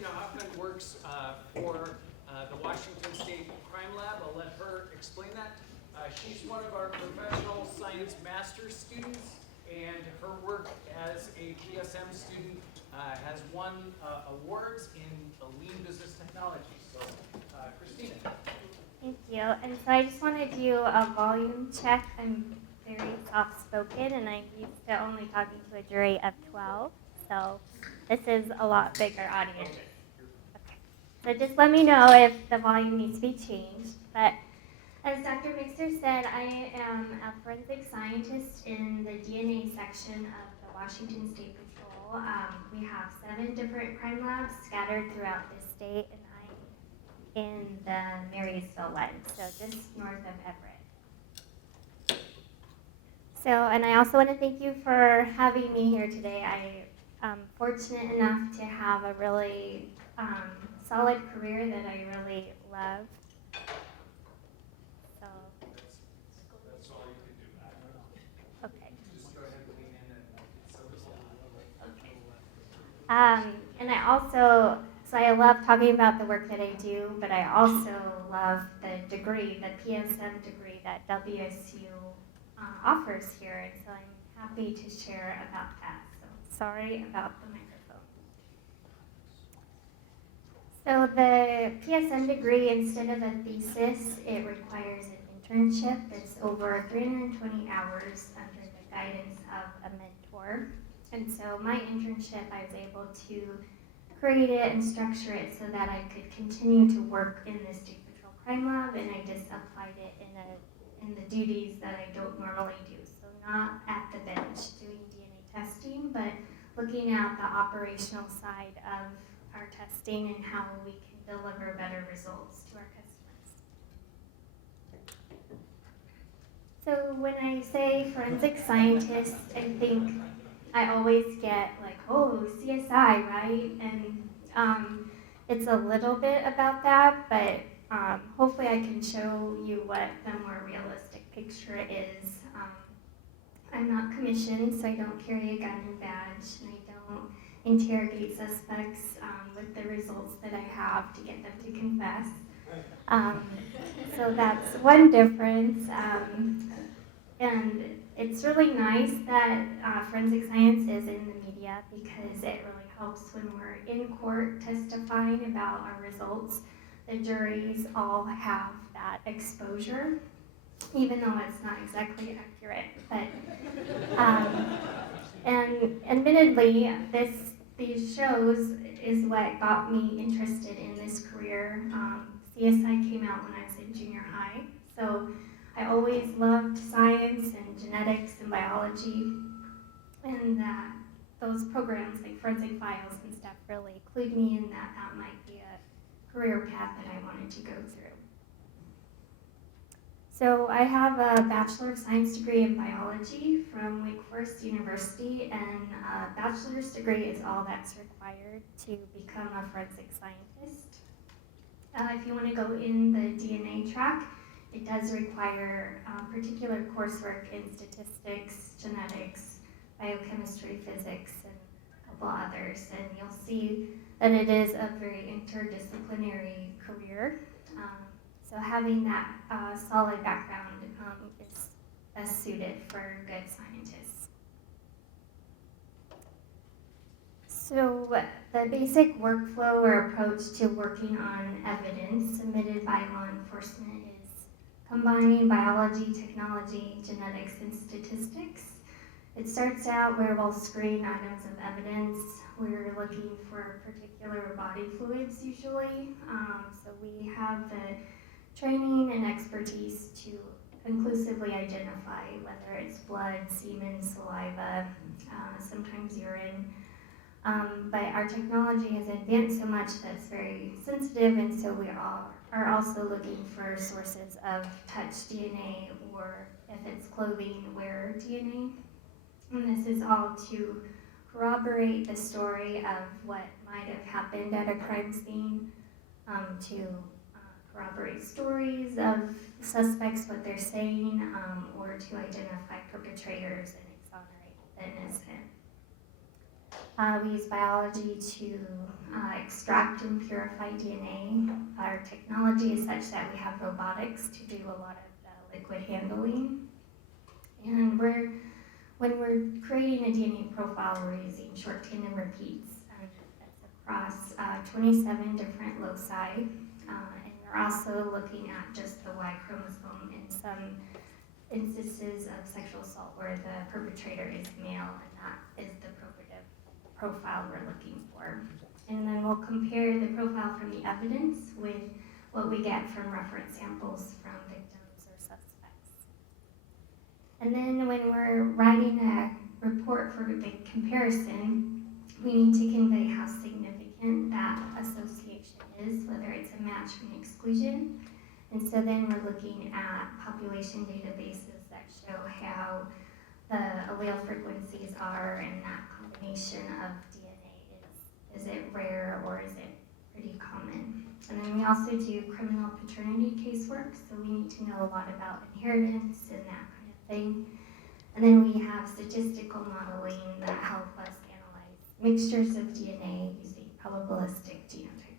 Christina Hoffman works for the Washington State Crime Lab. I'll let her explain that. She's one of our professional science master's students, and her work as a PSM student has won awards in the lean business technology. So, Christina. Thank you. And so I just want to do a volume check. I'm very soft-spoken, and I'm used to only talking to a jury of 12. So this is a lot bigger audience. Okay. So just let me know if the volume needs to be changed. But as Dr. Mixer said, I am a forensic scientist in the DNA section of the Washington State Patrol. We have 7 different crime labs scattered throughout the state, and I'm in the Marysville one, so just north of Everett. So, and I also want to thank you for having me here today. I'm fortunate enough to have a really solid career that I really love. So, That's all you can do. okay. Just go ahead and lean in and it's so Okay. And so I love talking about the work that I do, but I also love the degree, the PSM degree that WSU offers here, and so I'm happy to share about that. So sorry about the microphone. So the PSM degree, instead of a thesis, it requires an internship. It's over 320 hours under the guidance of a mentor. And so my internship, I was able to create it and structure it so that I could continue to work in the State Patrol Crime Lab, and I just applied it in the duties that I don't normally do. So not at the bench doing DNA testing, but looking at the operational side of our testing and how we can deliver better results to our customers. So when I say forensic scientist, I think I always get like, oh, CSI, right? And it's a little bit about that, but hopefully I can show you what the more realistic picture is. I'm not commissioned, so I don't carry a gun and badge, and I don't interrogate suspects with the results that I have to get them to confess. So that's one difference. And it's really nice that forensic science is in the media because it really helps when we're in court testifying about our results. The juries all have that exposure, even though it's not exactly accurate. But and admittedly, these shows is what got me interested in this career. CSI came out when I was in junior high, so I always loved science and genetics and biology, and those programs like Forensic Files and stuff really clued me in that that might be a career path that I wanted to go through. So I have a Bachelor of Science degree in biology from Wake Forest University, and a bachelor's degree is all that's required to become a forensic scientist. If you want to go in the DNA track, it does require particular coursework in statistics, genetics, biochemistry, physics, and a couple others. And you'll see that it is a very interdisciplinary career. So having that solid background is best suited for good scientists. So the basic workflow or approach to working on evidence submitted by law enforcement is combining biology, technology, genetics, and statistics. It starts out where we'll screen items of evidence. We're looking for particular body fluids usually. So we have the training and expertise to conclusively identify whether it's blood, semen, saliva, sometimes urine. But our technology has advanced so much that's very sensitive, and so we are also looking for sources of touch DNA, or if it's clothing, wear DNA. And this is all to corroborate the story of what might have happened at a crime scene, to corroborate stories of suspects, what they're saying, or to identify perpetrators and exonerate the innocent. We use biology to extract and purify DNA. Our technology is such that we have robotics to do a lot of liquid handling. And when we're creating a DNA profile, we're using short tandem repeats that's across 27 different loci. And we're also looking at just the Y chromosome in some instances of sexual assault where the perpetrator is male, and that is the appropriate profile we're looking for. And then we'll compare the profile from the evidence with what we get from reference samples from victims or suspects. And then when we're writing a report for the comparison, we need to convey how significant that association is, whether it's a match or an exclusion. And so then we're looking at population databases that show how the allele frequencies are, and that combination of DNA is it rare or is it pretty common? And then we also do criminal paternity casework, so we need to know a lot about inheritance and that kind of thing. And then we have statistical modeling that help us analyze mixtures of DNA using probabilistic genotyping.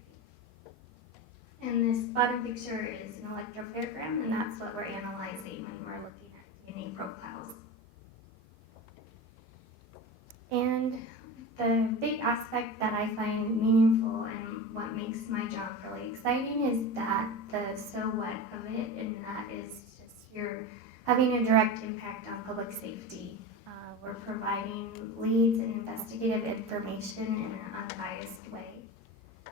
And this bottom picture is an electropherogram, and that's what we're analyzing when we're looking at DNA profiles. And the big aspect that I find meaningful and what makes my job really exciting is that the so what of it, and that is just you're having a direct impact on public safety. We're providing leads and investigative information in an unbiased way,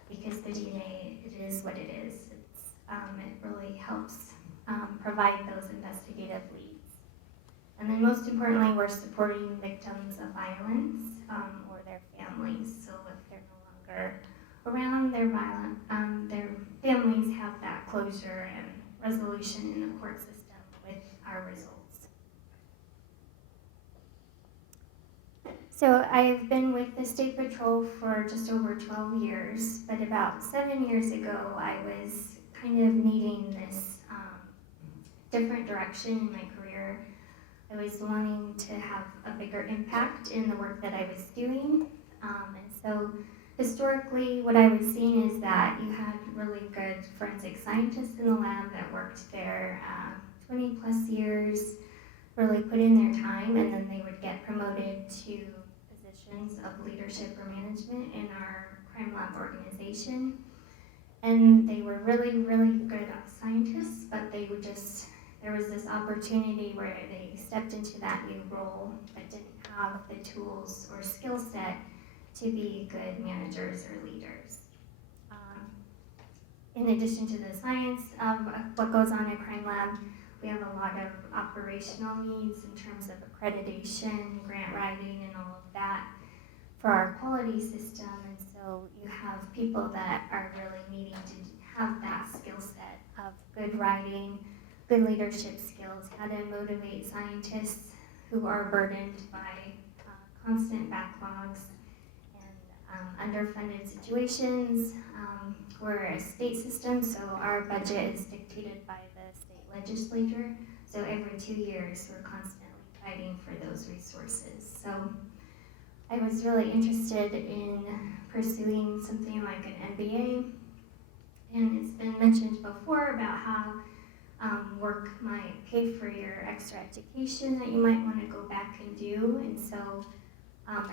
because the DNA, it is what it is. It really helps provide those investigative leads. And then most importantly, we're supporting victims of violence or their families. So if they're no longer around, their families have that closure and resolution in the court system with our results. So I've been with the State Patrol for just over 12 years, but about 7 years ago, I was kind of needing this different direction in my career. I was wanting to have a bigger impact in the work that I was doing. And so historically, what I was seeing is that you had really good forensic scientists in the lab that worked there 20 plus years, really put in their time, and then they would get promoted to positions of leadership or management in our crime lab organization. And they were really, really good scientists, but they would just, there was this opportunity where they stepped into that new role but didn't have the tools or skill set to be good managers or leaders. In addition to the science of what goes on in crime lab, we have a lot of operational needs in terms of accreditation, grant writing, and all of that for our quality system. And so you have people that are really needing to have that skill set of good writing, good leadership skills, how to motivate scientists who are burdened by constant backlogs and underfunded situations. We're a state system, so our budget is dictated by the state legislature. So every 2 years, we're constantly fighting for those resources. So I was really interested in pursuing something like an MBA. And it's been mentioned before about how work might pay for your extra education that you might want to go back and do. And so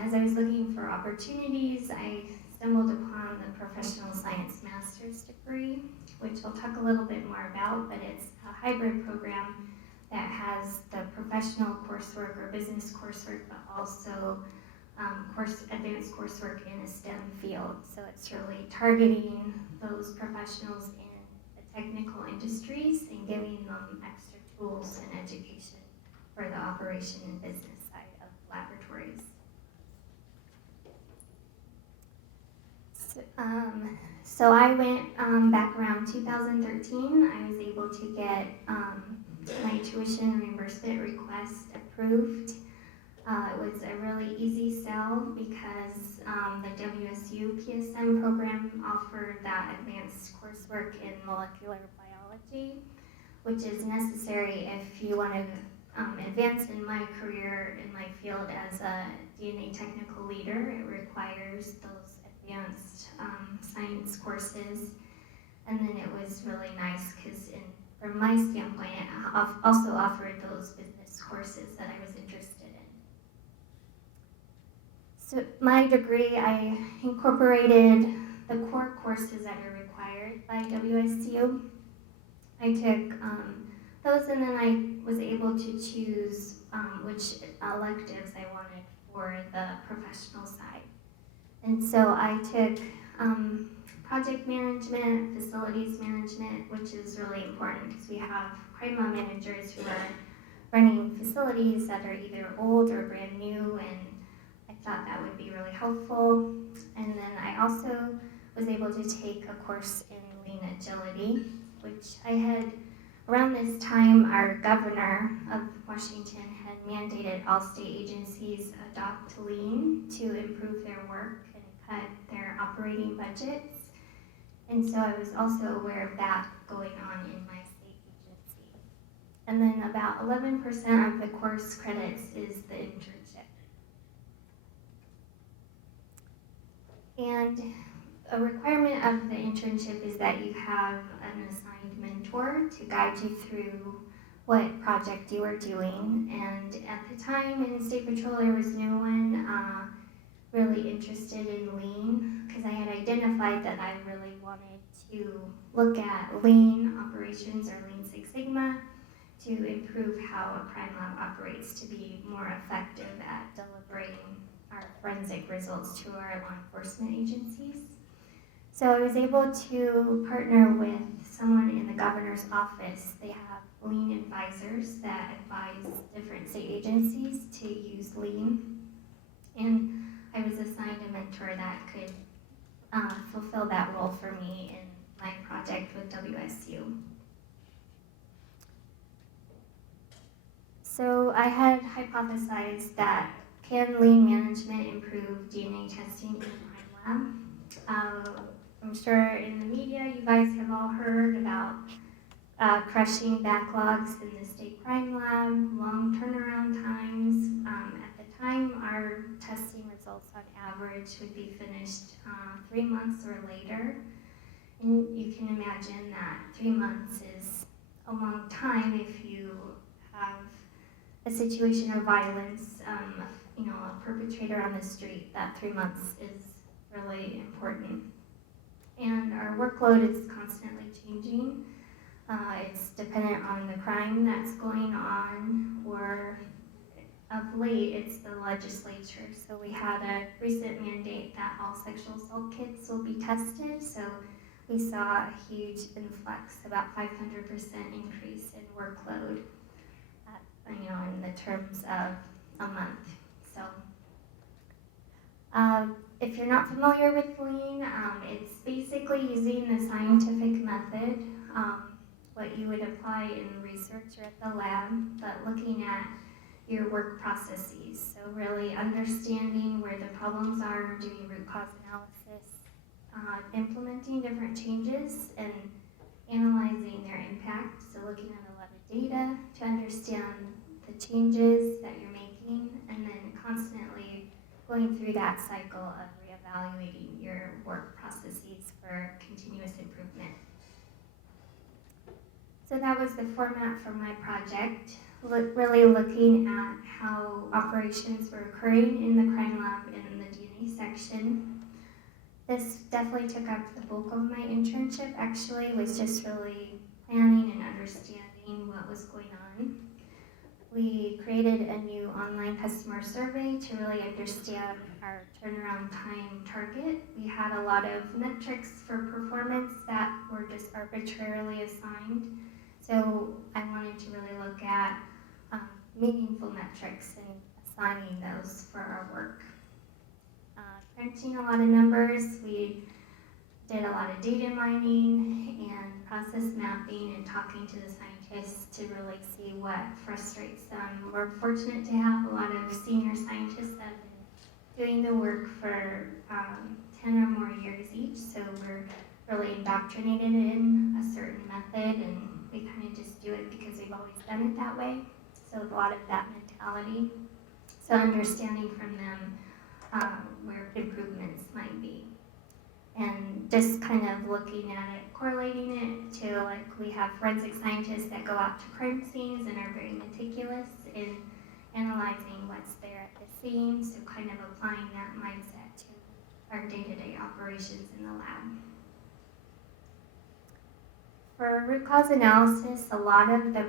as I was looking for opportunities, I stumbled upon the Professional Science Master's degree, which I'll talk a little bit more about, but it's a hybrid program that has the professional coursework or business coursework, but also advanced coursework in a STEM field. So it's really targeting those professionals in the technical industries and giving them extra tools and education for the operation and business side of laboratories. So I went back around 2013. I was able to get my tuition reimbursement request approved. It was a really easy sell because the WSU PSM program offered that advanced coursework in molecular biology, which is necessary if you want to advance in my career in my field as a DNA technical leader, it requires those advanced science courses. And then it was really nice because from my standpoint, it also offered those business courses that I was interested in. So my degree, I incorporated the core courses that are required by WSU. I took those, and then I was able to choose which electives I wanted for the professional side. And so I took project management, facilities management, which is really important because we have crime lab managers who are running facilities that are either old or brand new, and I thought that would be really helpful. And then I also was able to take a course in lean agility, which I had, around this time, our governor of Washington had mandated all state agencies adopt lean to improve their work and cut their operating budgets. And so I was also aware of that going on in my state agency. And then about 11% of the course credits is the internship. And a requirement of the internship is that you have an assigned mentor to guide you through what project you are doing. And at the time in State Patrol, there was no one really interested in lean, because I had identified that I really wanted to look at lean operations or Lean Six Sigma to improve how a crime lab operates to be more effective at delivering our forensic results to our law enforcement agencies. So I was able to partner with someone in the governor's office. They have lean advisors that advise different state agencies to use lean. And I was assigned a mentor that could fulfill that role for me in my project with WSU. So I had hypothesized that can lean management improve DNA testing in the crime lab? I'm sure in the media you guys have all heard about crushing backlogs in the state crime lab, long turnaround times. At the time, our testing results on average would be finished 3 months or later. And you can imagine that 3 months is a long time if you have a situation of violence, a perpetrator on the street. That 3 months is really important. And our workload is constantly changing. It's dependent on the crime that's going on, or of late, it's the legislature. So we had a recent mandate that all sexual assault kits will be tested. So we saw a huge influx, about 500% increase in workload, in the terms of a month. So if you're not familiar with lean, it's basically using the scientific method, what you would apply in research or at the lab, but looking at your work processes. So really understanding where the problems are, doing root cause analysis, implementing different changes and analyzing their impact. So looking at a lot of data to understand the changes that you're making, and then constantly going through that cycle of reevaluating your work processes for continuous improvement. So that was the format for my project, really looking at how operations were occurring in the crime lab in the DNA section. This definitely took up the bulk of my internship, actually, was just really planning and understanding what was going on. We created a new online customer survey to really understand our turnaround time target. We had a lot of metrics for performance that were just arbitrarily assigned. So I wanted to really look at meaningful metrics and assigning those for our work. Crunching a lot of numbers, we did a lot of data mining and process mapping and talking to the scientists to really see what frustrates them. We're fortunate to have a lot of senior scientists that have been doing the work for 10 or more years each, so we're really indoctrinated in a certain method, and we kind of just do it because we've always done it that way. So a lot of that mentality. So understanding from them where improvements might be. And just kind of looking at it, correlating it to, like, we have forensic scientists that go out to crime scenes and are very meticulous in analyzing what's there at the scene, so kind of applying that mindset to our day-to-day operations in the lab. For root cause analysis, a lot of the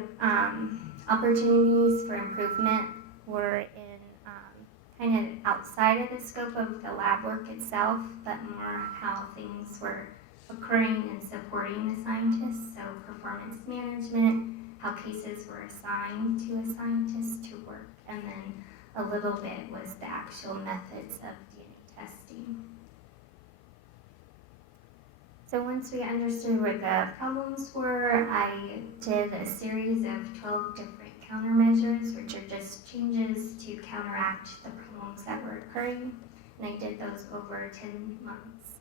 opportunities for improvement were in kind of outside of the scope of the lab work itself, but more how things were occurring and supporting the scientists. So performance management, how cases were assigned to a scientist to work, and then a little bit was the actual methods of DNA testing. So once we understood where the problems were, I did a series of 12 different countermeasures, which are just changes to counteract the problems that were occurring. And I did those over 10 months.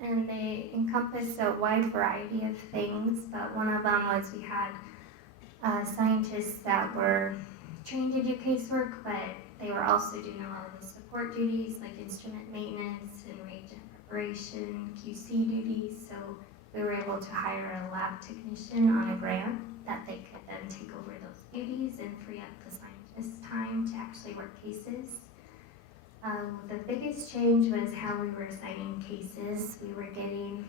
And they encompass a wide variety of things, but one of them was we had scientists that were trained to do casework, but they were also doing a lot of the support duties like instrument maintenance and reagent preparation, QC duties. So we were able to hire a lab technician on a grant that they could then take over those duties and free up the scientist's time to actually work cases. The biggest change was how we were assigning cases. We were getting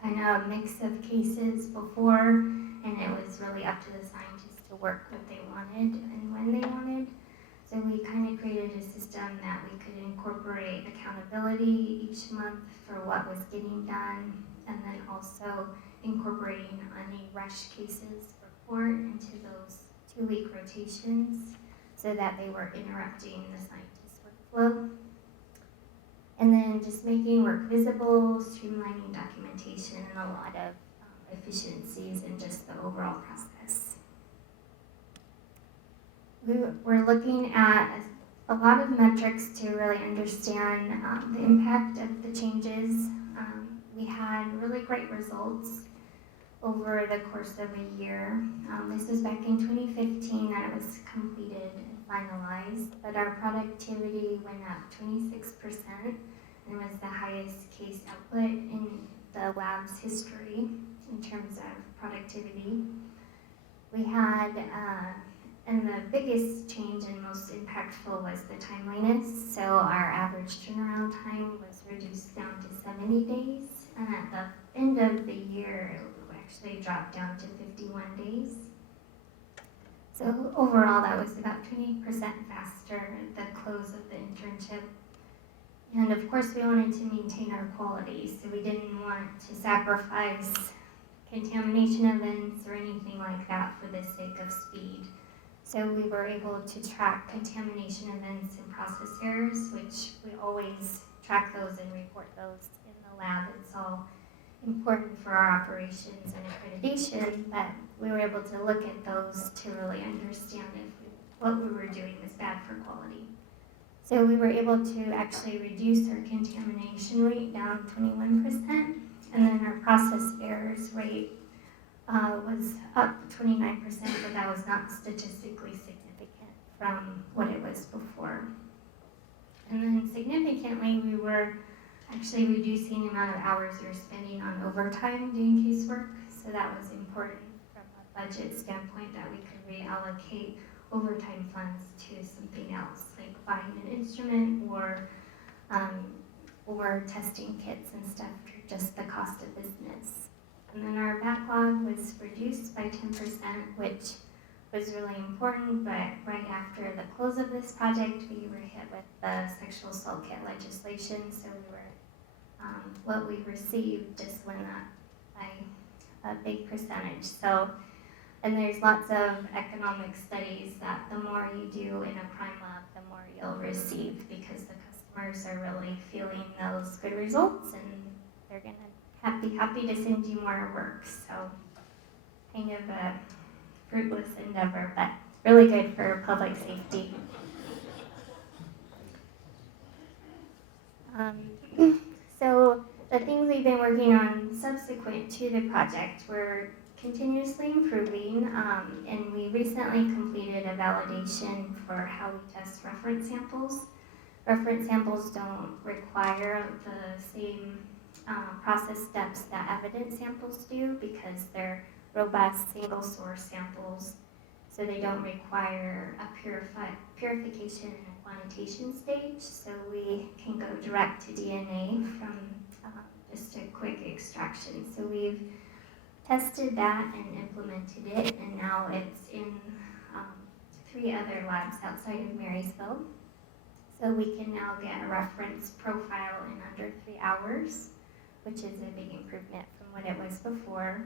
kind of a mix of cases before, and it was really up to the scientists to work what they wanted and when they wanted. So we kind of created a system that we could incorporate accountability each month for what was getting done, and then also incorporating any rush cases report into those 2-week rotations so that they were interrupting the scientist's workflow. And then just making work visible, streamlining documentation, and a lot of efficiencies in just the overall process. We're looking at a lot of metrics to really understand the impact of the changes. We had really great results over the course of a year. This was back in 2015 that it was completed and finalized, but our productivity went up 26%, and was the highest case output in the lab's history in terms of productivity. We had, and the biggest change and most impactful was the timeliness. So our average turnaround time was reduced down to 70 days, and at the end of the year, it actually dropped down to 51 days. So overall, that was about 20% faster at the close of the internship. And of course, we wanted to maintain our quality, so we didn't want to sacrifice contamination events or anything like that for the sake of speed. So we were able to track contamination events and process errors, which we always track those and report those in the lab. It's all important for our operations and accreditation, but we were able to look at those to really understand if what we were doing was bad for quality. So we were able to actually reduce our contamination rate down 21%, and then our process errors rate was up 29%, but that was not statistically significant from what it was before. And then significantly, we were actually reducing the amount of hours you're spending on overtime doing casework, so that was important from a budget standpoint that we could reallocate overtime funds to something else, like buying an instrument or testing kits and stuff for just the cost of business. And then our backlog was reduced by 10%, which was really important, but right after the close of this project, we were hit with the sexual assault kit legislation, so we were, what we received just went up by a big percentage. So, and there's lots of economic studies that the more you do in a crime lab, the more you'll receive, because the customers are really feeling those good results, and they're gonna be happy to send you more work. So kind of a fruitless endeavor, but really good for public safety. So the things we've been working on subsequent to the project were continuously improving, and we recently completed a validation for how we test reference samples. Reference samples don't require the same process steps that evidence samples do because they're robust single source samples, so they don't require a purification and a quantitation stage, so we can go direct to DNA from just a quick extraction. So we've tested that and implemented it, and now it's in 3 other labs outside of Marysville. So we can now get a reference profile in under 3 hours, which is a big improvement from what it was before.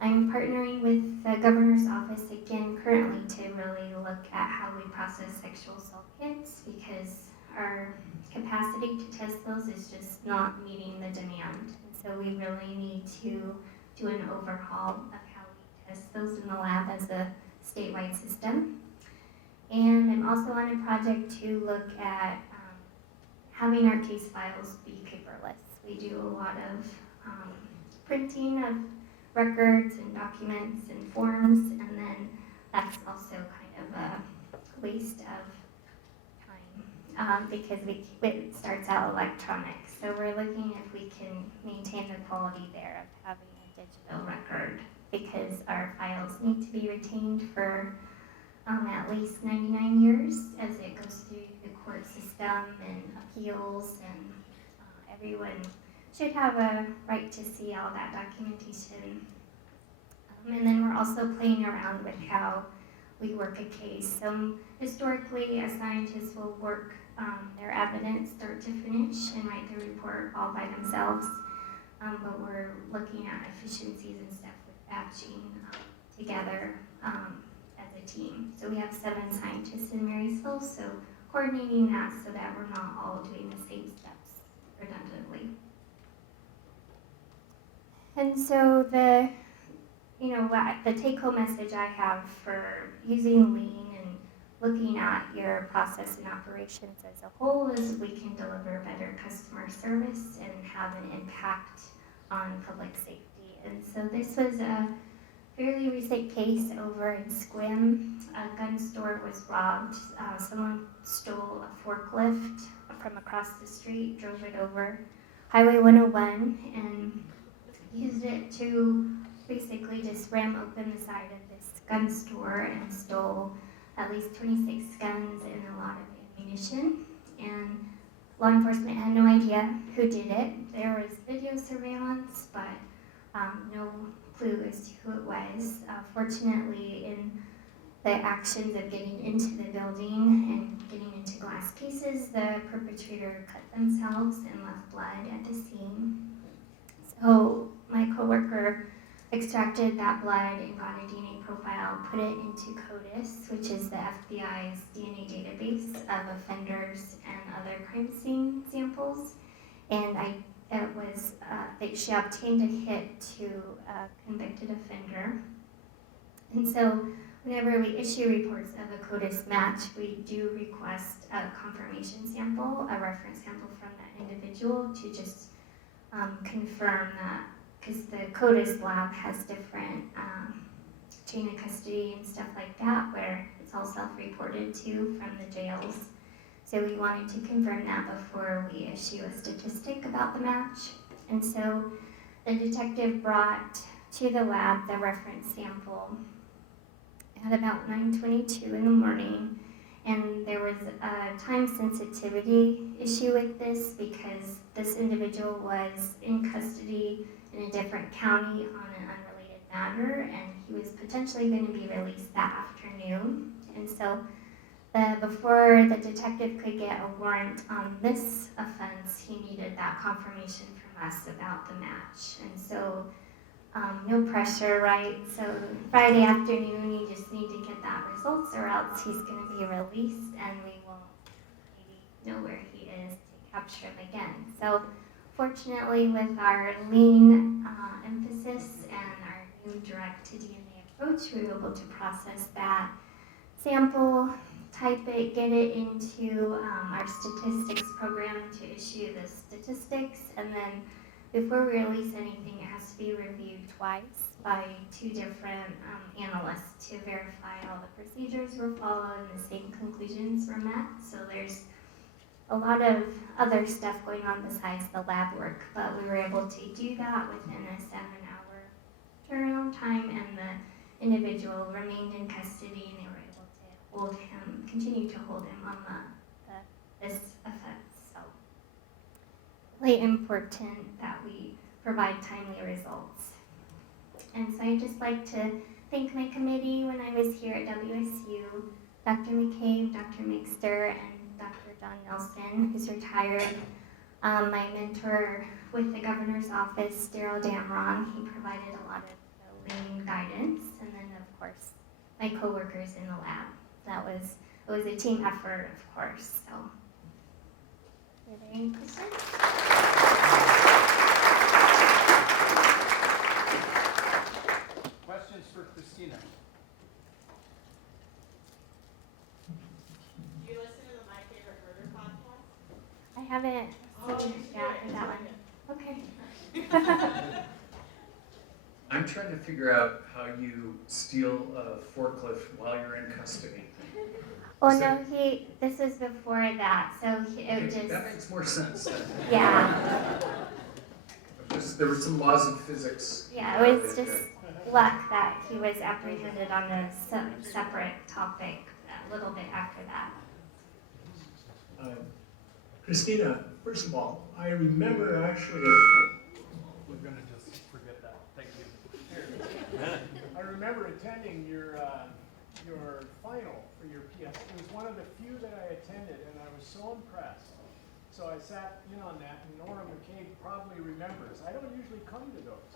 I'm partnering with the governor's office again currently to really look at how we process sexual assault kits, because our capacity to test those is just not meeting the demand. And so we really need to do an overhaul of how we test those in the lab as a statewide system. And I'm also on a project to look at having our case files be paperless. We do a lot of printing of records and documents and forms, and then that's also kind of a waste of time because it starts out electronic. So we're looking if we can maintain the quality there of having a digital record, because our files need to be retained for at least 99 years as it goes through the court system and appeals, and everyone should have a right to see all that documentation. And then we're also playing around with how we work a case. So historically, a scientist will work their evidence start to finish and write the report all by themselves. But we're looking at efficiencies and stuff with batching together as a team. So we have 7 scientists in Marysville, so coordinating that so that we're not all doing the same steps redundantly. And so the take-home message I have for using Lean and looking at your process and operations as a whole is we can deliver better customer service and have an impact on public safety. And so this was a fairly recent case over in Squim. A gun store was robbed. Someone stole a forklift from across the street, drove it over Highway 101, and used it to basically just ram open the side of this gun store and stole at least 26 guns and a lot of ammunition. And law enforcement had no idea who did it. There was video surveillance, but no clue as to who it was. Fortunately, in the actions of getting into the building and getting into glass cases, the perpetrator cut themselves and left blood at the scene. So my coworker extracted that blood and got a DNA profile, put it into CODIS, which is the FBI's DNA database of offenders and other crime scene samples. And she obtained a hit to a convicted offender. And so whenever we issue reports of a CODIS match, we do request a confirmation sample, a reference sample from that individual to just confirm that, because the CODIS lab has different chain of custody and stuff like that, where it's all self-reported to from the jails. So we wanted to confirm that before we issue a statistic about the match. And so the detective brought to the lab the reference sample at about 9:22 in the morning. And there was a time sensitivity issue with this because this individual was in custody in a different county on an unrelated matter, and he was potentially going to be released that afternoon. And so before the detective could get a warrant on this offense, he needed that confirmation from us about the match. And so no pressure, right? So Friday afternoon, you just need to get that results, or else he's going to be released and we won't maybe know where he is to capture him again. So fortunately, with our lean emphasis and our new direct-to-DNA approach, we were able to process that sample, type it, get it into our statistics program to issue the statistics, and then before we release anything, it has to be reviewed twice by 2 different analysts to verify all the procedures were followed and the same conclusions were met. So there's a lot of other stuff going on besides the lab work, but we were able to do that within a 7-hour turnaround time, and the individual remained in custody, and they were able to hold him, continue to hold him on this offense. So really important that we provide timely results. And so I'd just like to thank my committee when I was here at WSU, Dr. McCabe, Dr. Mixter, and Dr. John Nelson, who's retired. My mentor with the governor's office, Daryl Damron, he provided a lot of lean guidance. And then, of course, my coworkers in the lab. It was a team effort, of course. So, are there any questions? Questions for Christina? Do you listen to the My Favorite Murder podcast? I haven't seen that one. Okay. I'm trying to figure out how you steal a forklift while you're in custody. Oh no, this was before that, so That makes more sense. yeah. There were some laws of physics. Yeah, it was just luck that he was apprehended on a separate topic a little bit after that. Christina, first of all, I remember actually, We're going to just forget that. Thank you. I remember attending your final for your PS. It was one of the few that I attended, and I was so impressed. So I sat in on that, and Nora McCabe probably remembers. I don't usually come to those,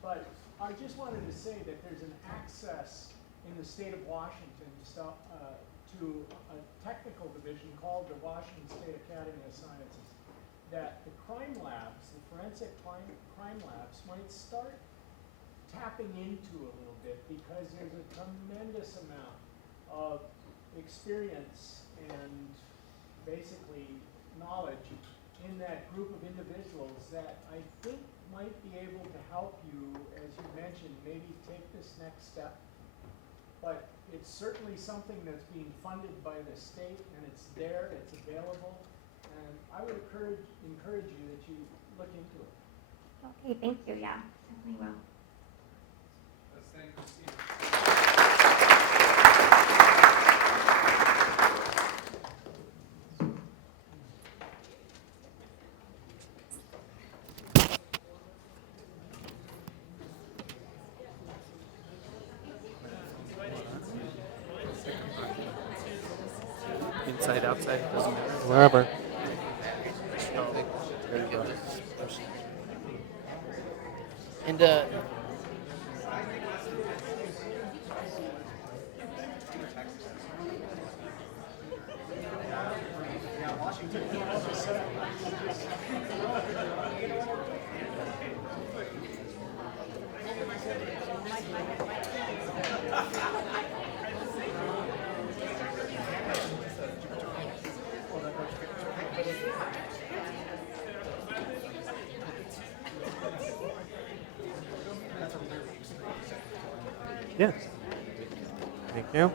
but I just wanted to say that there's an access in the state of Washington to a technical division called the Washington State Academy of Sciences, that the crime labs, the forensic crime labs, might start tapping into a little bit, because there's a tremendous amount of experience and basically knowledge in that group of individuals that I think might be able to help you, as you mentioned, maybe take this next step. But it's certainly something that's being funded by the state, and it's there, it's available, and I would encourage you that you look into it. Okay, thank you. Yeah, definitely will. Let's thank Christina. Inside, outside, doesn't matter. Wherever. There you go. And Yes. Thank you.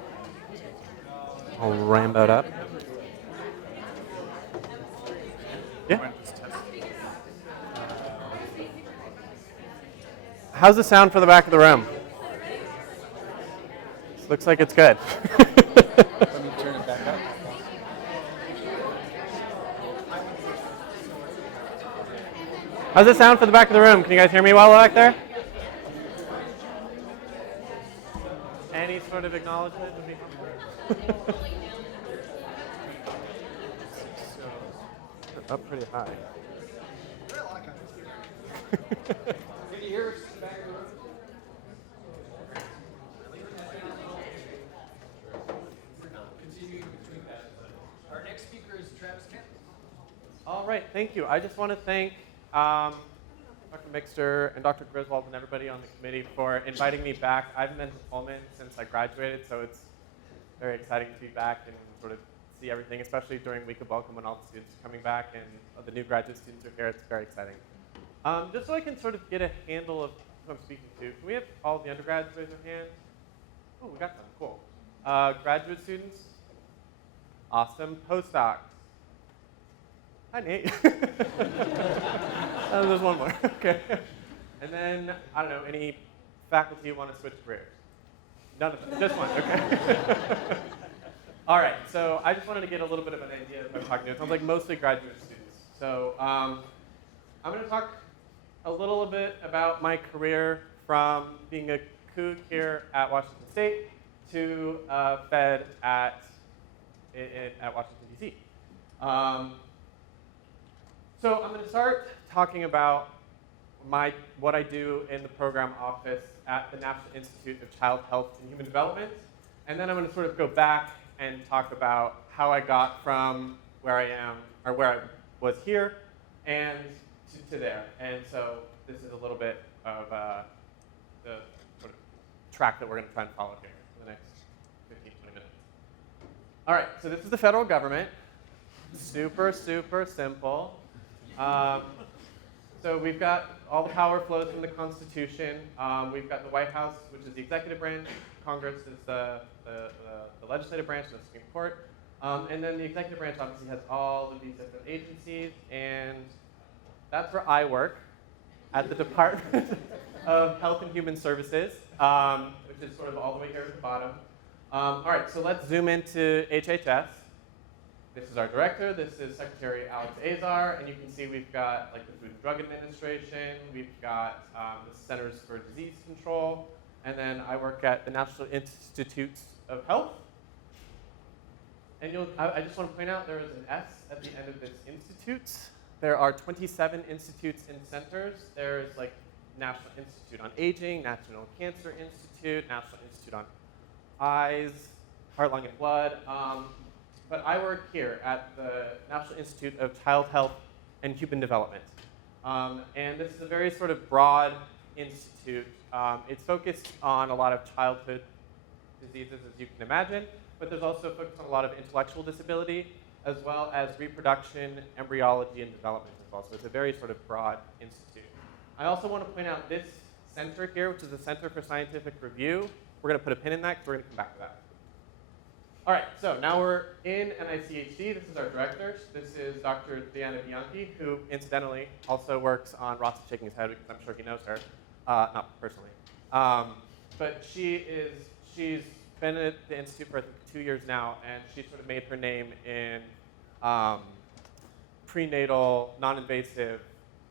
I'll rambo it up. Yeah. How's the sound for the back of the room? Looks like it's good. let me turn it back up. How's the sound for the back of the room? Can you guys hear me well back there? Any sort of acknowledgement would be helpful. Up pretty high. Can you hear us back in the room? Continuing between that. Our next speaker is Travis Kent. All right, thank you. I just want to thank Dr. Mixter and Dr. Griswold and everybody on the committee for inviting me back. I haven't been to Pullman since I graduated, so it's very exciting to be back and sort of see everything, especially during Week of Welcome when all the students are coming back and the new graduate students are here. It's very exciting. Just so I can sort of get a handle of who I'm speaking to, can we have all the undergrads raise their hand? Oh, we got some, cool. Graduate students? Awesome. Postdocs? Hi, Nate. Oh, there's one more, okay. And then, I don't know, any faculty who want to switch careers? None of them, just one, okay. All right, so I just wanted to get a little bit of an idea of what I'm talking to. It sounds like mostly graduate students. So I'm going to talk a little bit about my career from being a coug here at Washington State to Fed at Washington, D.C. So I'm going to start talking about what I do in the program office at the National Institute of Child Health and Human Development. And then I'm going to sort of go back and talk about how I got from where I am, or where I was here, and to there. And so this is a little bit of the sort of track that we're going to try and follow here for the next 15, 20 minutes. All right, so this is the federal government. Super, super simple. So we've got all the power flows from the Constitution. We've got the White House, which is the executive branch. Congress is the legislative branch, the Supreme Court. And then the executive branch obviously has all of these different agencies, and that's where I work, at the Department of Health and Human Services, which is sort of all the way here at the bottom. All right, so let's zoom into HHS. This is our director. This is Secretary Alex Azar, and you can see we've got like the Food and Drug Administration. We've got the Centers for Disease Control, and then I work at the National Institutes of Health. And I just want to point out there is an S at the end of this institutes. There are 27 institutes and centers. There's like National Institute on Aging, National Cancer Institute, National Institute on Eyes, Heart, Lung, and Blood. But I work here at the National Institute of Child Health and Human Development. And this is a very sort of broad institute. It's focused on a lot of childhood diseases, as you can imagine, but there's also focused on a lot of intellectual disability, as well as reproduction, embryology, and development as well. So it's a very sort of broad institute. I also want to point out this center here, which is the Center for Scientific Review. We're going to put a pin in that because we're going to come back to that. All right, so now we're in NICHD. This is our director. This is Dr. Diana Bianchi, who incidentally also works on Ross is shaking his head because I'm sure he knows her, not personally. But she's been at the Institute for I think 2 years now, and she's sort of made her name in prenatal, non-invasive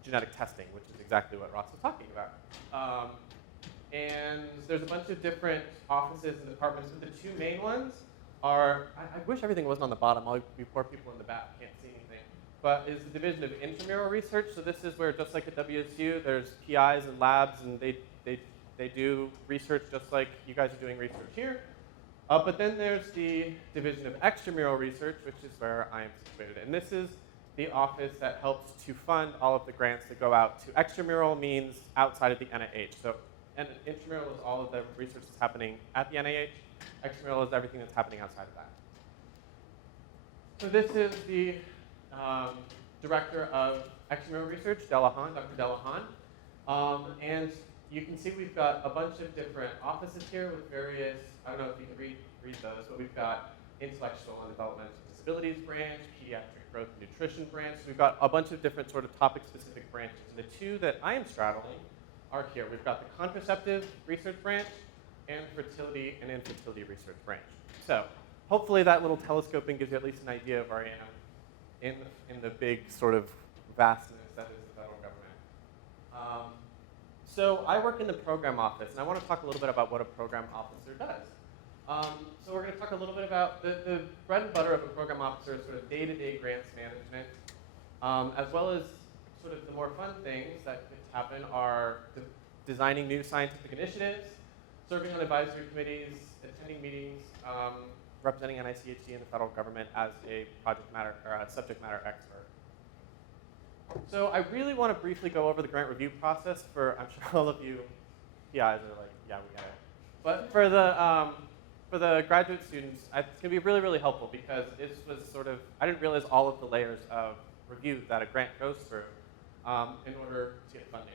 genetic testing, which is exactly what Ross was talking about. And there's a bunch of different offices and departments, but the two main ones are, I wish everything wasn't on the bottom, all you poor people in the back can't see anything, but is the Division of Intramural Research. So this is where, just like at WSU, there's PIs and labs, and they do research just like you guys are doing research here. But then there's the Division of Extramural Research, which is where I am situated. And this is the office that helps to fund all of the grants that go out to extramural, means outside of the NIH. So and intramural is all of the research that's happening at the NIH. Extramural is everything that's happening outside of that. So this is the director of extramural research, Delahan, Dr. Delahan. And you can see we've got a bunch of different offices here with various, I don't know if you can read those, but we've got intellectual and developmental disabilities branch, pediatric growth and nutrition branch. So we've got a bunch of different sort of topic-specific branches. And the two that I am straddling are here. We've got the contraceptive research branch and fertility and infertility research branch. So hopefully that little telescoping gives you at least an idea of where I am in the big sort of vastness that is the federal government. So I work in the program office, and I want to talk a little bit about what a program officer does. So we're going to talk a little bit about the bread and butter of a program officer is sort of day-to-day grants management, as well as sort of the more fun things that could happen are designing new scientific initiatives, serving on advisory committees, attending meetings, representing NICHD and the federal government as a project matter or a subject matter expert. So I really want to briefly go over the grant review process for, I'm sure all of you PIs are like, yeah, we get it. But for the graduate students, it's going to be really, really helpful because this was sort of, I didn't realize all of the layers of review that a grant goes through. in order to get funding.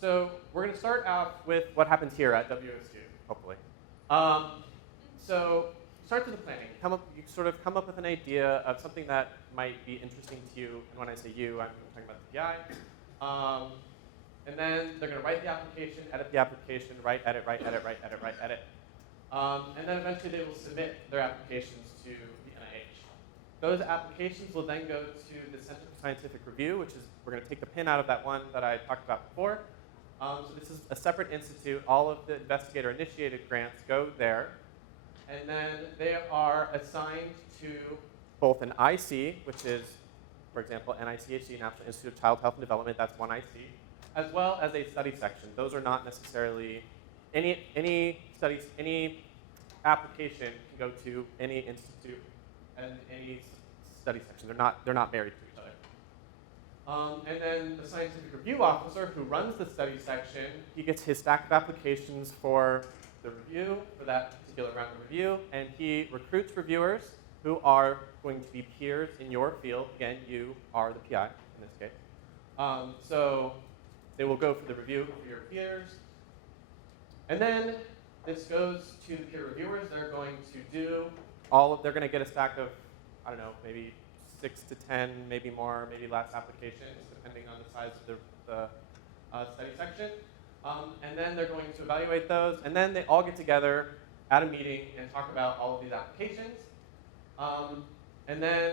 So we're going to start out with what happens here at WSU, hopefully. So start with the planning. You sort of come up with an idea of something that might be interesting to you. And when I say you, I'm talking about the PI. And then they're going to write the application, edit the application, write, edit, write, edit, write, edit, write, edit. And then eventually they will submit their applications to the NIH. Those applications will then go to the Center for Scientific Review, which is, we're going to take the pin out of that one that I talked about before. So this is a separate institute. All of the investigator-initiated grants go there. And then they are assigned to both an IC, which is, for example, NICHD, National Institute of Child Health and Development, that's one IC, as well as a study section. Those are not necessarily, any studies, any application can go to any institute and any study section. They're not married to each other. And then the scientific review officer who runs the study section, he gets his stack of applications for the review, for that particular round of review, and he recruits reviewers who are going to be peers in your field. Again, you are the PI in this case. So they will go for the review for your peers. And then this goes to the peer reviewers. They're going to do they're going to get a stack of, I don't know, maybe 6 to 10, maybe more, maybe less applications, depending on the size of the study section. And then they're going to evaluate those. And then they all get together at a meeting and talk about all of these applications. And then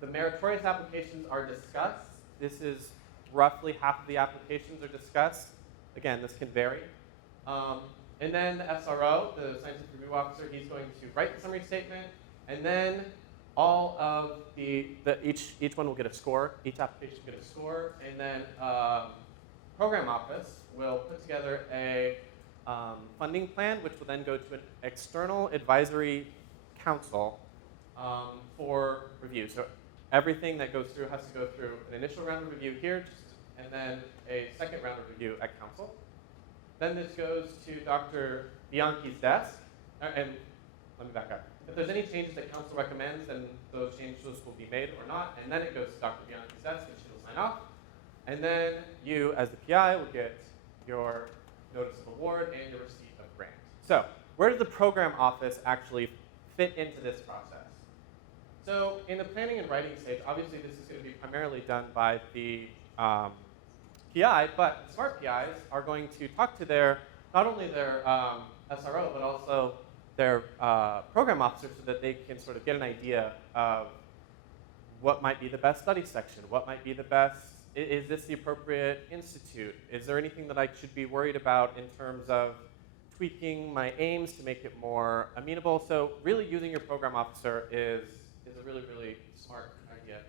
the meritorious applications are discussed. This is roughly half of the applications are discussed. Again, this can vary. And then the SRO, the scientific review officer, he's going to write the summary statement, and then all of each one will get a score. Each application will get a score, and then program office will put together a funding plan, which will then go to an external advisory council for review. So everything that goes through has to go through an initial round of review here, and then a second round of review at council. Then this goes to Dr. Bianchi's desk, and let me back up. If there's any changes that council recommends, then those changes will be made or not, and then it goes to Dr. Bianchi's desk, and she will sign off. And then you, as the PI, will get your notice of award and your receipt of grant. So where does the program office actually fit into this process? So in the planning and writing stage, obviously this is going to be primarily done by the PI, but smart PIs are going to talk to not only their SRO, but also their program officer so that they can sort of get an idea of what might be the best study section, what might be the best, is this the appropriate institute? Is there anything that I should be worried about in terms of tweaking my aims to make it more amenable? So really using your program officer is a really, really smart idea.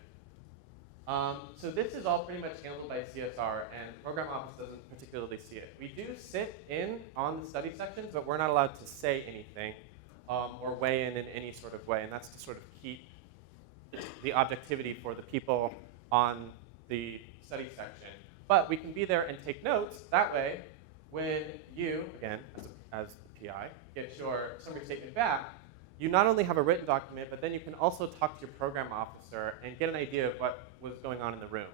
So this is all pretty much handled by CSR, and the program office doesn't particularly see it. We do sit in on the study sections, but we're not allowed to say anything or weigh in any sort of way, and that's to sort of keep the objectivity for the people on the study section. But we can be there and take notes. That way, when you, again, as the PI, get your summary statement back, you not only have a written document, but then you can also talk to your program officer and get an idea of what was going on in the room.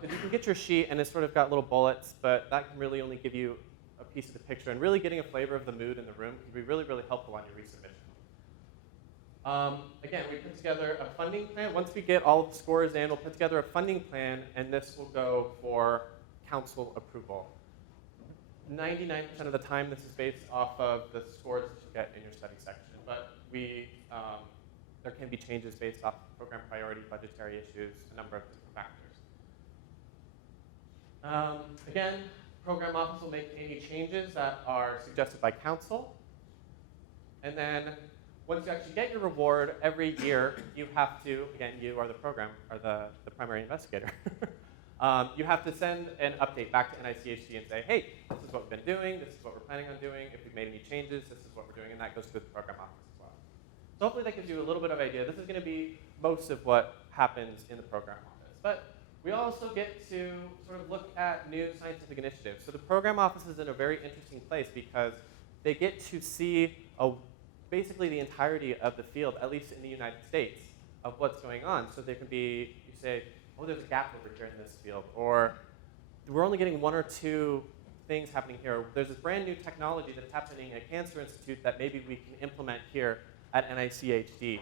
Because you can get your sheet and it's sort of got little bullets, but that can really only give you a piece of the picture. And really getting a flavor of the mood in the room can be really, really helpful on your resubmission. Again, we put together a funding plan. Once we get all of the scores in, we'll put together a funding plan, and this will go for council approval. 99% of the time, this is based off of the scores that you get in your study section. But there can be changes based off program priority, budgetary issues, a number of different factors. Again, program office will make any changes that are suggested by council. And then once you actually get your reward, every year you have to, again, you are the program, or the primary investigator. You have to send an update back to NICHD and say, hey, this is what we've been doing, this is what we're planning on doing, if we've made any changes, this is what we're doing, and that goes to the program office as well. So hopefully that gives you a little bit of idea. This is going to be most of what happens in the program office. But we also get to sort of look at new scientific initiatives. So the program office is in a very interesting place because they get to see basically the entirety of the field, at least in the United States, of what's going on. So there can be, you say, oh, there's a gap over here in this field, or we're only getting 1 or 2 things happening here. There's this brand new technology that's happening at Cancer Institute that maybe we can implement here at NICHD.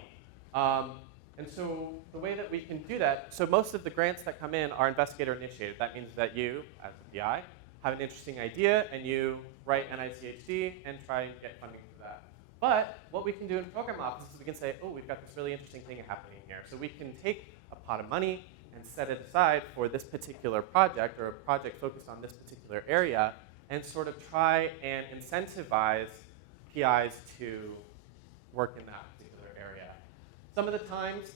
And so the way that we can do that, so most of the grants that come in are investigator initiated. That means that you, as a PI, have an interesting idea and you write NICHD and try and get funding for that. But what we can do in program office is we can say, oh, we've got this really interesting thing happening here. So we can take a pot of money and set it aside for this particular project or a project focused on this particular area and sort of try and incentivize PIs to work in that particular area. Some of the times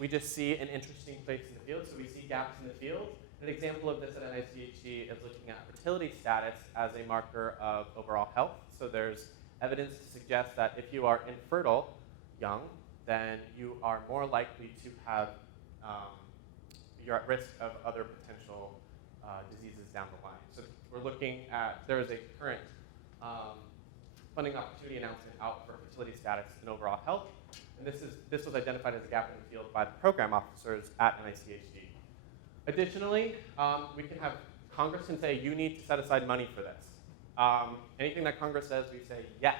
we just see an interesting place in the field, so we see gaps in the field. An example of this at NICHD is looking at fertility status as a marker of overall health. So there's evidence to suggest that if you are infertile, young, then you are more likely to have, you're at risk of other potential diseases down the line. So we're looking at, there is a current funding opportunity announcement out for fertility status and overall health. And this was identified as a gap in the field by the program officers at NICHD. Additionally, we can have Congress can say, you need to set aside money for this. Anything that Congress says, we say yes,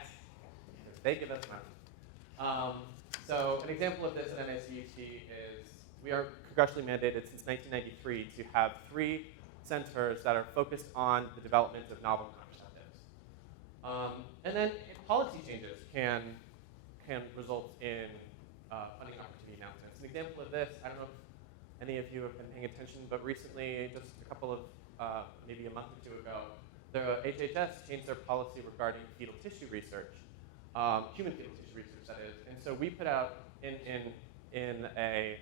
because they give us money. So an example of this at NICHD is we are congressionally mandated since 1993 to have 3 centers that are focused on the development of novel contraceptives. And then policy changes can result in funding opportunity announcements. An example of this, I don't know if any of you have been paying attention, but recently, just a couple of, maybe a month or 2 ago, the HHS changed their policy regarding fetal tissue research, human fetal tissue research, that is. And so we put out in a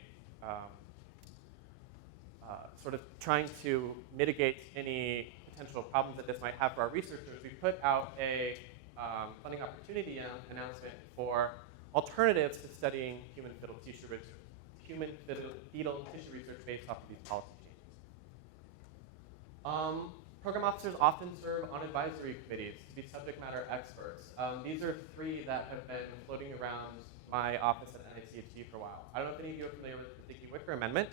sort of trying to mitigate any potential problems that this might have for our researchers, we put out a funding opportunity announcement for alternatives to studying human fetal tissue research, based off of these policy changes. Program officers often serve on advisory committees to be subject matter experts. These are 3 that have been floating around my office at NICHD for a while. I don't know if any of you are familiar with the Dickey-Wicker Amendment,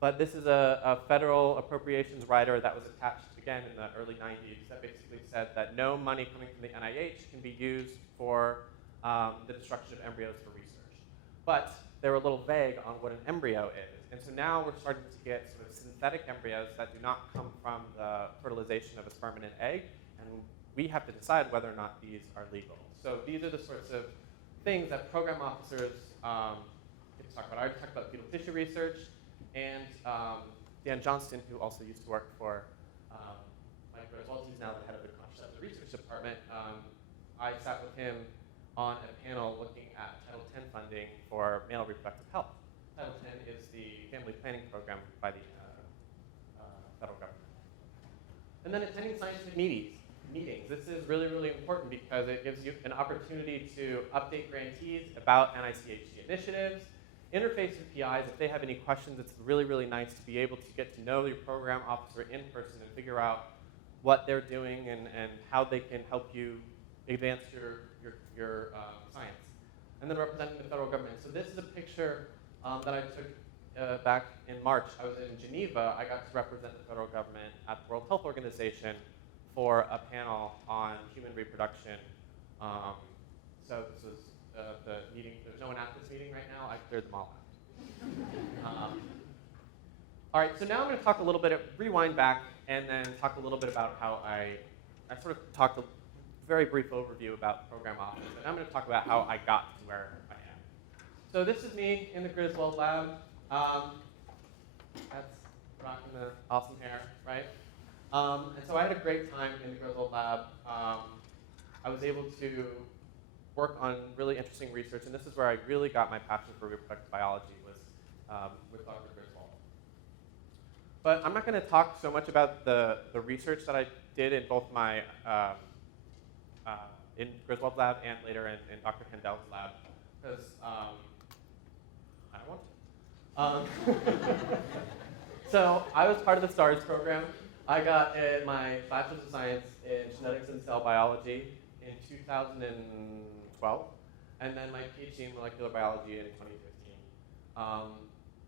but this is a federal appropriations rider that was attached again in the early 90s that basically said that no money coming from the NIH can be used for the destruction of embryos for research. But they were a little vague on what an embryo is. And so now we're starting to get sort of synthetic embryos that do not come from the fertilization of a sperm and an egg, and we have to decide whether or not these are legal. So these are the sorts of things that program officers get to talk about. I already talked about fetal tissue research, and Dan Johnston, who also used to work for Mike Griswold, he's now the head of the contraceptive research department. I sat with him on a panel looking at Title X funding for male reproductive health. Title X is the family planning program by the federal government. And then attending scientific meetings. This is really, really important because it gives you an opportunity to update grantees about NICHD initiatives, interface with PIs. If they have any questions, it's really, really nice to be able to get to know your program officer in person and figure out what they're doing and how they can help you advance your science. And then representing the federal government. So this is a picture that I took back in March. I was in Geneva. I got to represent the federal government at the World Health Organization for a panel on human reproduction. So this was the meeting. There's no one at this meeting right now. I cleared them all out. All right, so now I'm going to talk a little bit, rewind back, and then talk a little bit about how I sort of talked a very brief overview about program office, and I'm going to talk about how I got to where I am. So this is me in the Griswold lab. That's rocking the awesome hair, right? And so I had a great time in the Griswold lab. I was able to work on really interesting research, and this is where I really got my passion for reproductive biology, was with Dr. Griswold. But I'm not going to talk so much about the research that I did in both my in Griswold's lab and later in Dr. Handel's lab, because I don't want to. So I was part of the STARS program. I got my Bachelor's of Science in Genetics and Cell Biology in 2012, and then my PhD in Molecular Biology in 2015. I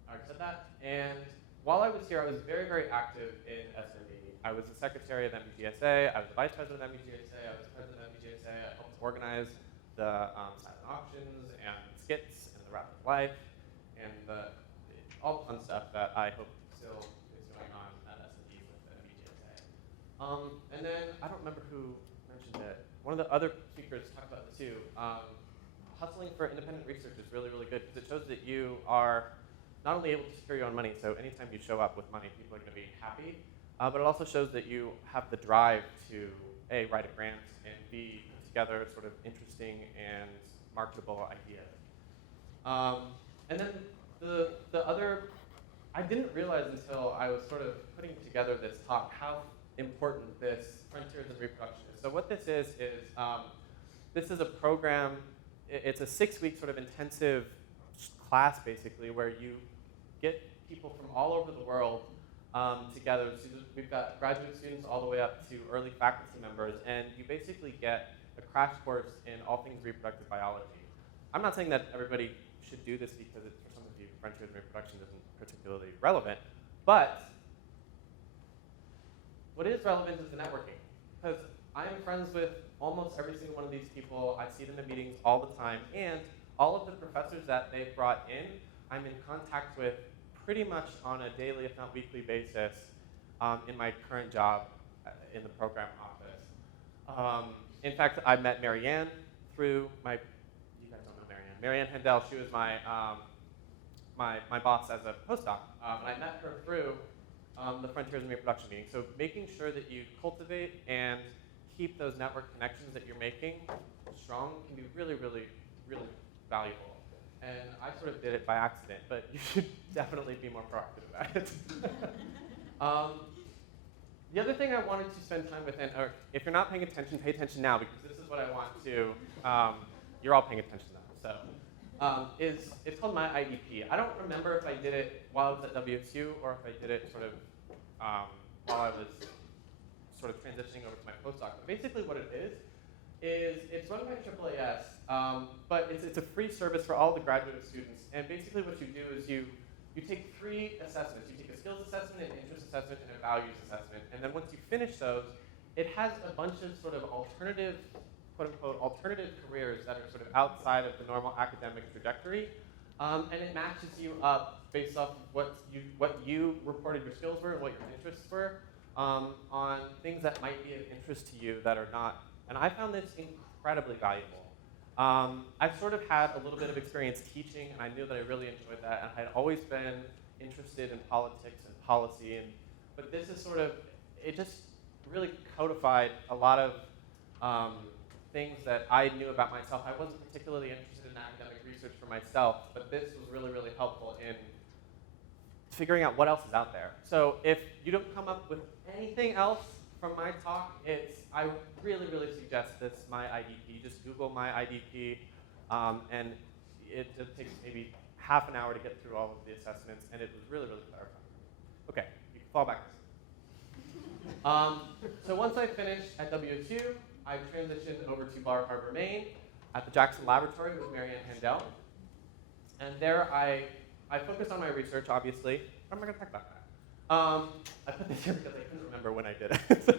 already said that. And while I was here, I was very, very active in SMB. I was the secretary of MBGSA, I was the vice president of MBGSA, I was the president of MBGSA, I helped organize the silent auctions and skits and the Rapid Life and all the fun stuff that I hope still is going on at SMB with the MBGSA. And then, I don't remember who mentioned it, one of the other speakers talked about this too. Hustling for independent research is really, really good because it shows that you are not only able to secure your own money, so anytime you show up with money, people are going to be happy, but it also shows that you have the drive to, A, write a grant, and B, put together sort of interesting and marketable ideas. And then the other, I didn't realize until I was sort of putting together this talk how important this Frontiers in Reproduction is. So what this is a program, it's a 6-week sort of intensive class basically where you get people from all over the world together. So we've got graduate students all the way up to early faculty members, and you basically get a crash course in all things reproductive biology. I'm not saying that everybody should do this because it's, for some of you, Frontiers in Reproduction isn't particularly relevant, but what is relevant is the networking, because I am friends with almost every single one of these people. I see them in meetings all the time, and all of the professors that they've brought in, I'm in contact with pretty much on a daily, if not weekly basis in my current job in the program office. In fact, I met Marianne through you guys don't know Marianne. Marianne Handel, she was my boss as a postdoc, and I met her through the Frontiers in Reproduction meeting. So making sure that you cultivate and keep those network connections that you're making strong can be really, really, really valuable. And I sort of did it by accident, but you should definitely be more proactive about it. The other thing I wanted to spend time with, or if you're not paying attention, pay attention now, because this is what I want to, you're all paying attention now, so, it's called My IDP. I don't remember if I did it while I was at WSU or if I did it sort of while I was sort of transitioning over to my postdoc. But basically what it is it's run by AAAS, but it's a free service for all the graduate students. And basically what you do is you take 3 assessments. You take a skills assessment, an interest assessment, and a values assessment. And then once you finish those, it has a bunch of sort of alternative, quote unquote, alternative careers that are sort of outside of the normal academic trajectory. And it matches you up based off of what you reported your skills were and what your interests were on things that might be of interest to you that are not. And I found this incredibly valuable. I've sort of had a little bit of experience teaching, and I knew that I really enjoyed that, and I had always been interested in politics and policy, but this is sort of, it just really codified a lot of things that I knew about myself. I wasn't particularly interested in academic research for myself, but this was really, really helpful in figuring out what else is out there. So if you don't come up with anything else from my talk, I really, really suggest this My IDP. Just Google My IDP, and it just takes maybe half an hour to get through all of the assessments, and it was really, really clarifying. Okay, you can fall back. So once I finished at WSU, I transitioned over to Bar Harbor, Maine, at the Jackson Laboratory with Marianne Handel. And there I focused on my research, obviously. I'm not going to talk about that. I put this here because I couldn't remember when I did it.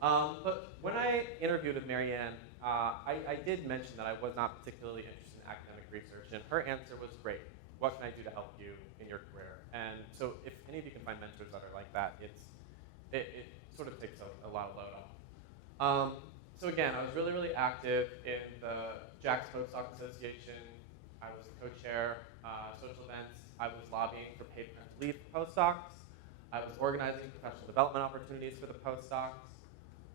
But when I interviewed with Marianne, I did mention that I was not particularly interested in academic research, and her answer was, great. What can I do to help you in your career? And so if any of you can find mentors that are like that, it sort of takes a lot of load off. So again, I was really, really active in the JAX Postdoc Association. I was the co-chair, social events. I was lobbying for paid parental leave for postdocs. I was organizing professional development opportunities for the postdocs.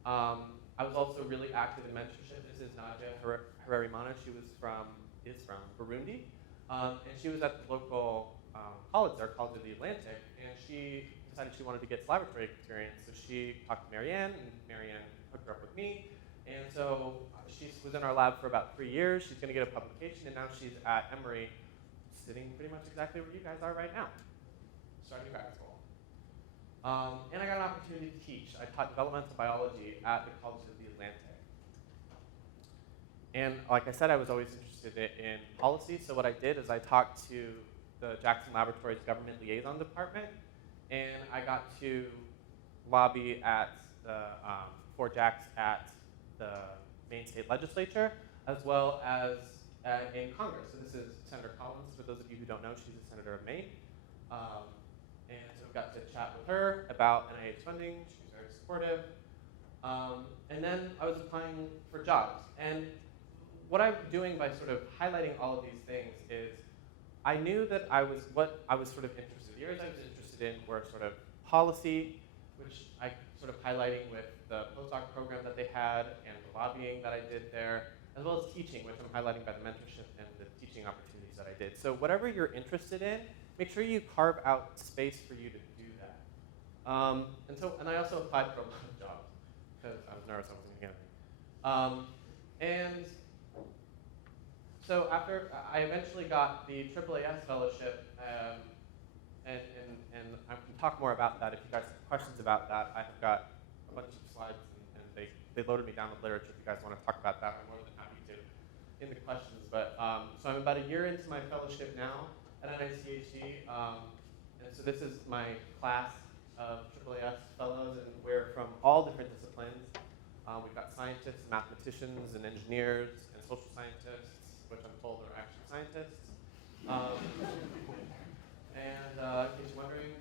I was also really active in mentorship. This is Nadia Hararimana. She is from Burundi. And she was at the local college there, College of the Atlantic, and she decided she wanted to get laboratory experience. So she talked to Marianne, and Marianne hooked her up with me. And so she was in our lab for about 3 years. She's going to get a publication, and now she's at Emory, sitting pretty much exactly where you guys are right now, starting grad school. And I got an opportunity to teach. I taught developmental biology at the College of the Atlantic. And like I said, I was always interested in policy, so what I did is I talked to the Jackson Laboratories Government Liaison Department, and I got to lobby at for Jax at the Maine State Legislature, as well as in Congress. So this is Senator Collins, for those of you who don't know, she's a senator of Maine. And so we got to chat with her about NIH funding. She was very supportive. And then I was applying for jobs. And what I'm doing by sort of highlighting all of these things is I knew that what I was sort of interested in. The areas I was interested in were sort of policy, which I sort of highlighting with the postdoc program that they had and the lobbying that I did there, as well as teaching, which I'm highlighting by the mentorship and the teaching opportunities that I did. So whatever you're interested in, make sure you carve out space for you to do that. And I also applied for a lot of jobs because I was nervous I wasn't going to get anything. And so after I eventually got the AAAS fellowship, and I can talk more about that if you guys have questions about that. I have got a bunch of slides, and they loaded me down with literature. If you guys want to talk about that, I'm more than happy to in the questions. But so I'm about a year into my fellowship now at NICHD, and so this is my class of AAAS fellows, and we're from all different disciplines. We've got scientists, mathematicians, and engineers, and social scientists, which I'm told are actually scientists. And in case you're wondering,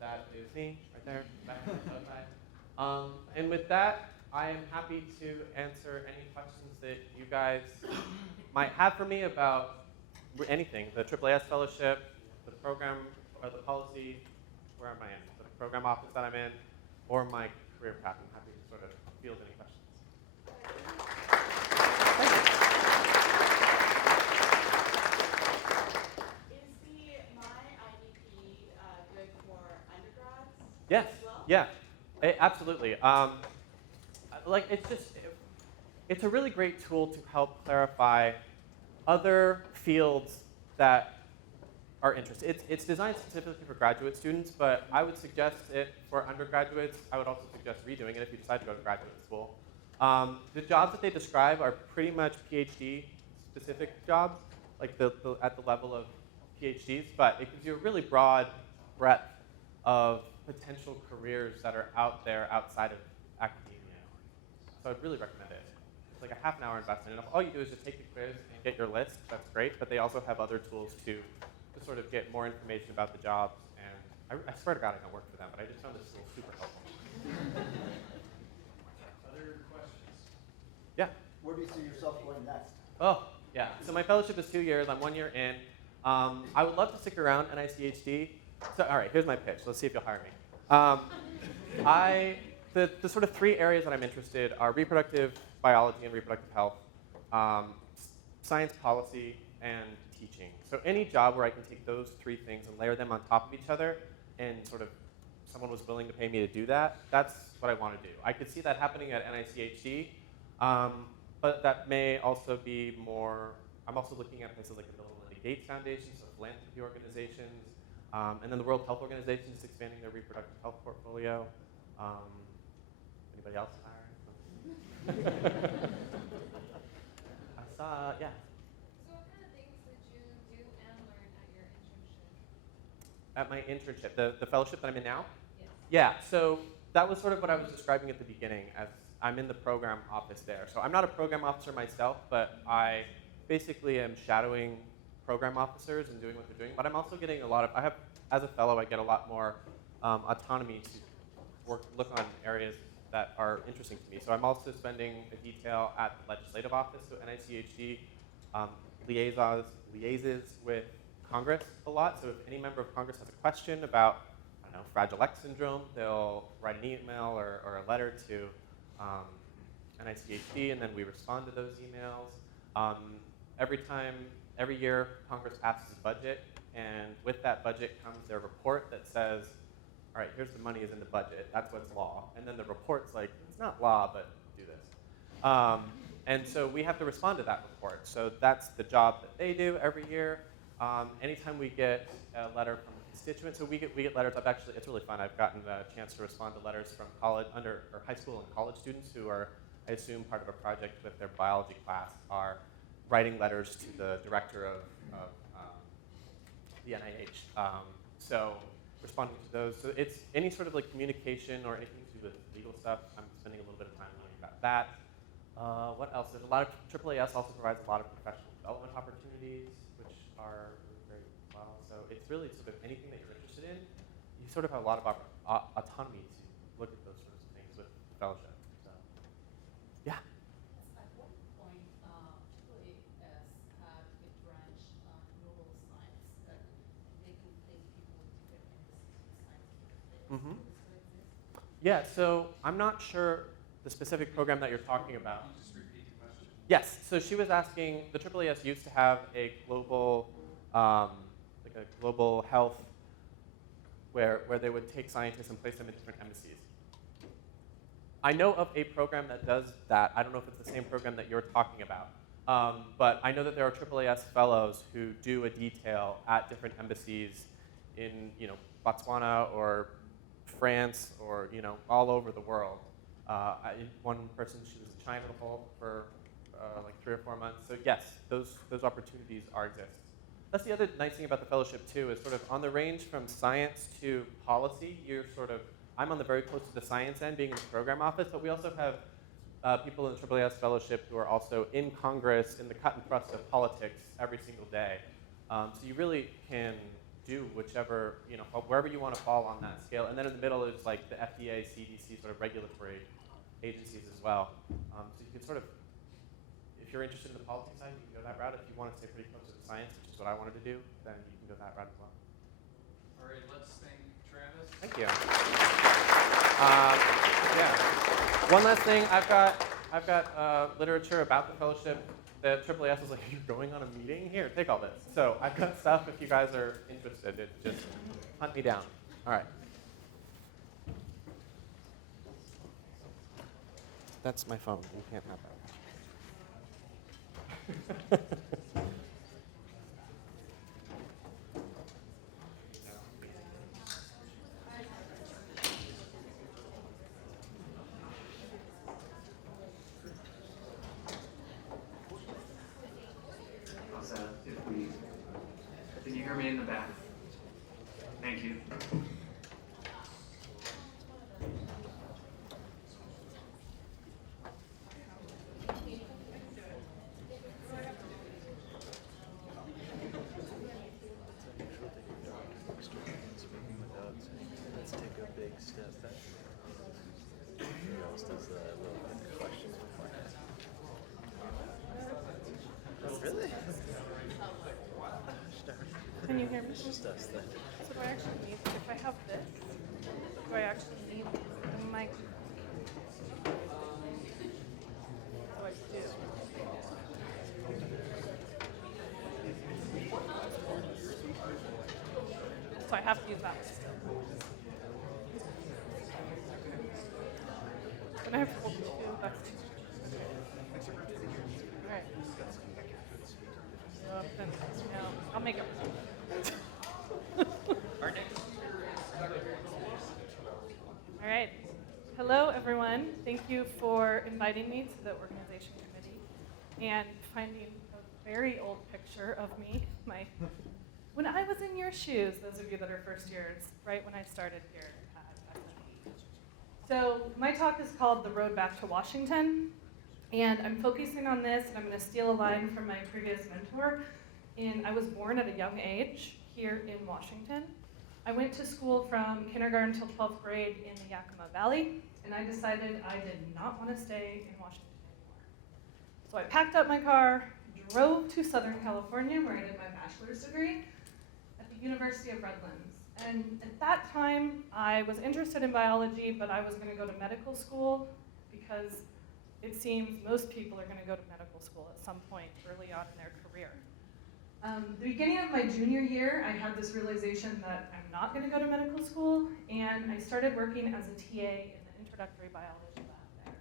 that is me right there, back on the side. And with that, I am happy to answer any questions that you guys might have for me about anything, the AAAS fellowship, the program, or the policy, where am I in, the program office that I'm in, or my career path. I'm happy to sort of field any questions. Is the My IDP good for undergrads Yes. as well? Yeah. Absolutely. It's a really great tool to help clarify other fields that are interested. It's designed specifically for graduate students, but I would suggest it for undergraduates. I would also suggest redoing it if you decide to go to graduate school. The jobs that they describe are pretty much PhD-specific jobs, like at the level of PhDs, but it gives you a really broad breadth of potential careers that are out there outside of academia. So I'd really recommend it. It's like a half an hour investment. And if all you do is just take the quiz and get your list, that's great, but they also have other tools to sort of get more information about the jobs. And I swear to God I don't work for them, but I just found this tool super helpful. Other questions? Yeah. Where do you see yourself going next? Oh, yeah. So my fellowship is 2 years. I'm 1 year in. I would love to stick around NICHD. So, all right, here's my pitch. Let's see if you'll hire me. The sort of 3 areas that I'm interested are reproductive biology and reproductive health, science policy, and teaching. So any job where I can take those 3 things and layer them on top of each other, and sort of someone was willing to pay me to do that, that's what I want to do. I could see that happening at NICHD, but that may also be more, I'm also looking at places like the Bill and Melinda Gates Foundation, so philanthropy organizations, and then the World Health Organization is expanding their reproductive health portfolio. Anybody else hiring? I saw, yeah. So what kind of things did you do and learn at your internship? At my internship, the fellowship that I'm in now? Yes. Yeah, so that was sort of what I was describing at the beginning, as I'm in the program office there. So I'm not a program officer myself, but I basically am shadowing program officers and doing what they're doing. But I'm also getting as a fellow, I get a lot more autonomy to look on areas that are interesting to me. So I'm also spending a detail at the legislative office, so NICHD liaises with Congress a lot. So if any member of Congress has a question about, I don't know, Fragile X syndrome, they'll write an email or a letter to NICHD, and then we respond to those emails. Every year, Congress passes a budget, and with that budget comes their report that says, all right, here's the money is in the budget. That's what's law. And then the report's like, it's not law, but do this. And so we have to respond to that report. So that's the job that they do every year. Anytime we get a letter from a constituent, so we get letters. It's really fun. I've gotten a chance to respond to letters from high school and college students who are, I assume, part of a project with their biology class, are writing letters to the director of the NIH. So responding to those. So it's any sort of like communication or anything to do with legal stuff. I'm spending a little bit of time learning about that. What else? There's a lot of, AAAS also provides a lot of professional development opportunities, which are very well. So it's really sort of anything that you're interested in. You sort of have a lot of autonomy to look at those sorts of things with fellowship. So, yeah. At one point, AAAS had a branch on neuroscience that they could place people in different embassies with scientific affairs. Mm-hmm. Does it still exist? Yeah, so I'm not sure the specific program that you're talking about. Can you just repeat the question? Yes, so she was asking, the AAAS used to have a global, like a global health where they would take scientists and place them in different embassies. I know of a program that does that. I don't know if it's the same program that you're talking about. But I know that there are AAAS fellows who do a detail at different embassies in, Botswana or France or, all over the world. One person, she was in China for like 3 or 4 months. So yes, those opportunities exist. That's the other nice thing about the fellowship too, is sort of on the range from science to policy, I'm on the very close to the science end, being in the program office, but we also have people in the AAAS fellowship who are also in Congress, in the cut and thrust of politics every single day. So you really can do whichever, wherever you want to fall on that scale. And then in the middle is like the FDA, CDC sort of regulatory agencies as well. So you can sort of, if you're interested in the policy side, you can go that route. If you want to stay pretty close to the science, which is what I wanted to do, then you can go that route as well. All right, let's thank Travis. Thank you. Yeah. One last thing, I've got literature about the fellowship. The AAAS was like, "You're going on a meeting? Here, take all this." So I've got stuff if you guys are interested. Just hunt me down. All right. That's my phone. You can't have that. How's that can you hear me in the back? Thank you. Let's take a big step back. Who else does the questions beforehand? Oh, really? Can you hear me? It's just us then. So do I actually need, if I have this, do I actually need the mic? Oh, I do. So I have to use that one still. Then I have to hold two, that's two. All right. Then, I'll make it. All right. Hello, everyone. Thank you for inviting me to the organization committee and finding a very old picture of me. When I was in your shoes, those of you that are first years, right when I started here. So my talk is called The Road Back to Washington. And I'm focusing on this, and I'm going to steal a line from my previous mentor. I was born at a young age here in Washington. I went to school from kindergarten till 12th grade in the Yakima Valley, and I decided I did not want to stay in Washington anymore. So I packed up my car, drove to Southern California, where I did my bachelor's degree at the University of Redlands. And at that time, I was interested in biology, but I was going to go to medical school because it seems most people are going to go to medical school at some point early on in their career. The beginning of my junior year, I had this realization that I'm not going to go to medical school, and I started working as a TA in the introductory biology lab there.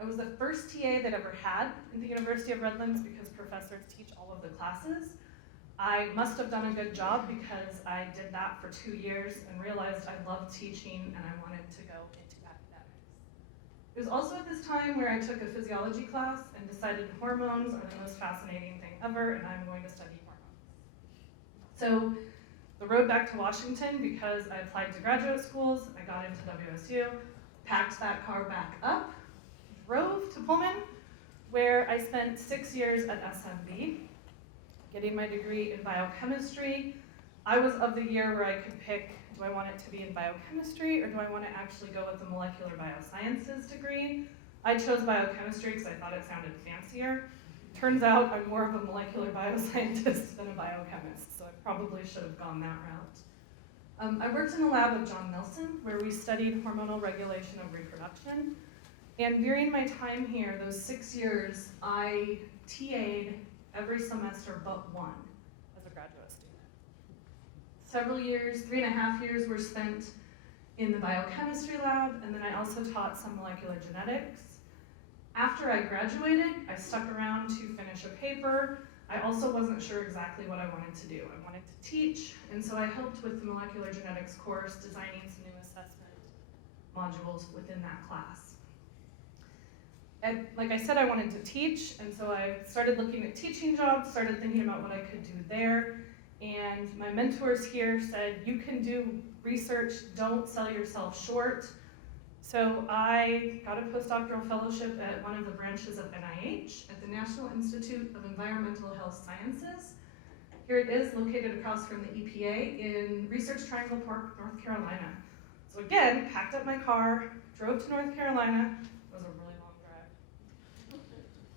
I was the first TA that ever had at the University of Redlands because professors teach all of the classes. I must have done a good job because I did that for 2 years and realized I loved teaching and I wanted to go into academics. It was also at this time where I took a physiology class and decided hormones are the most fascinating thing ever and I'm going to study hormones. So the road back to Washington because I applied to graduate schools, I got into WSU, packed that car back up, drove to Pullman, where I spent 6 years at SMB, getting my degree in biochemistry. I was of the year where I could pick, do I want it to be in biochemistry or do I want to actually go with a molecular biosciences degree? I chose biochemistry because I thought it sounded fancier. Turns out I'm more of a molecular bioscientist than a biochemist, so I probably should have gone that route. I worked in the lab of John Nelson, where we studied hormonal regulation of reproduction. And during my time here, those 6 years, I TA'd every semester but one as a graduate student. Several years, 3.5 years, were spent in the biochemistry lab, and then I also taught some molecular genetics. After I graduated, I stuck around to finish a paper. I also wasn't sure exactly what I wanted to do. I wanted to teach, and so I helped with the molecular genetics course, designing some new assessment modules within that class. And like I said, I wanted to teach, and so I started looking at teaching jobs, started thinking about what I could do there, and my mentors here said, you can do research, don't sell yourself short. So I got a postdoctoral fellowship at one of the branches of NIH at the National Institute of Environmental Health Sciences. Here it is, located across from the EPA in Research Triangle Park, North Carolina. So again, packed up my car, drove to North Carolina. It was a really long drive.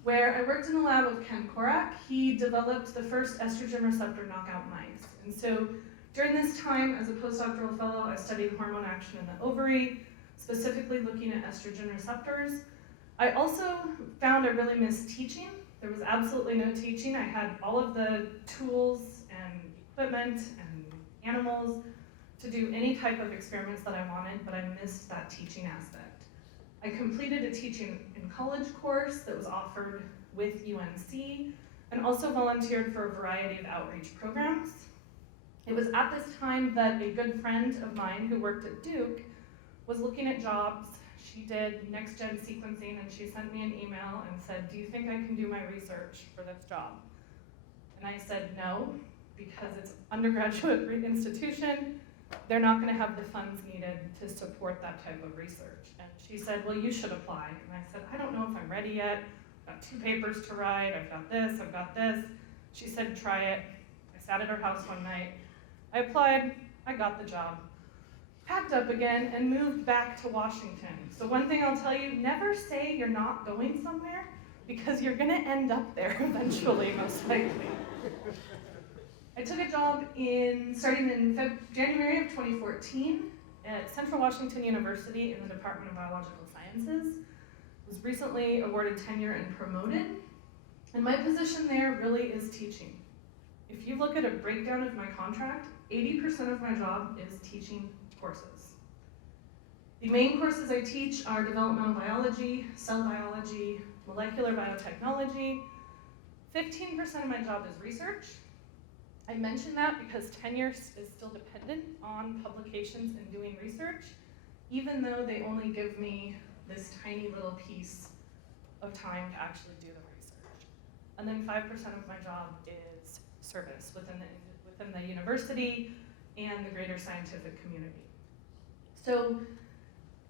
Where I worked in the lab of Ken Korak. He developed the first estrogen receptor knockout mice. And so during this time as a postdoctoral fellow, I studied hormone action in the ovary, specifically looking at estrogen receptors. I also found I really missed teaching. There was absolutely no teaching. I had all of the tools and equipment and animals to do any type of experiments that I wanted, but I missed that teaching aspect. I completed a teaching in college course that was offered with UNC, and also volunteered for a variety of outreach programs. It was at this time that a good friend of mine who worked at Duke was looking at jobs. She did next-gen sequencing, and she sent me an email and said, do you think I can do my research for this job? And I said no, because it's an undergraduate institution. They're not gonna have the funds needed to support that type of research. And she said, well, you should apply. And I said, I don't know if I'm ready yet. I've got 2 papers to write, I've got this, I've got this. She said, try it. I sat at her house one night. I applied, I got the job. Packed up again and moved back to Washington. So one thing I'll tell you, never say you're not going somewhere, because you're gonna end up there eventually, most likely. I took a job starting in January of 2014 at Central Washington University in the Department of Biological Sciences. Was recently awarded tenure and promoted. And my position there really is teaching. If you look at a breakdown of my contract, 80% of my job is teaching courses. The main courses I teach are developmental biology, cell biology, molecular biotechnology. 15% of my job is research. I mention that because tenure is still dependent on publications and doing research, even though they only give me this tiny little piece of time to actually do the research. And then 5% of my job is service within the university and the greater scientific community. So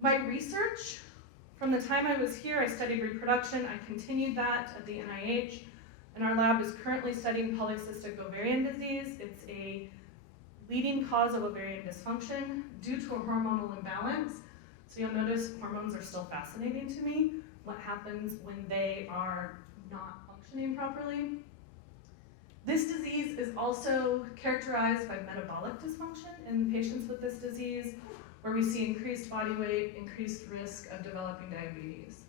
my research, from the time I was here, I studied reproduction. I continued that at the NIH, and our lab is currently studying polycystic ovarian disease. It's a leading cause of ovarian dysfunction due to a hormonal imbalance. So you'll notice hormones are still fascinating to me. What happens when they are not functioning properly? This disease is also characterized by metabolic dysfunction in patients with this disease, where we see increased body weight, increased risk of developing diabetes.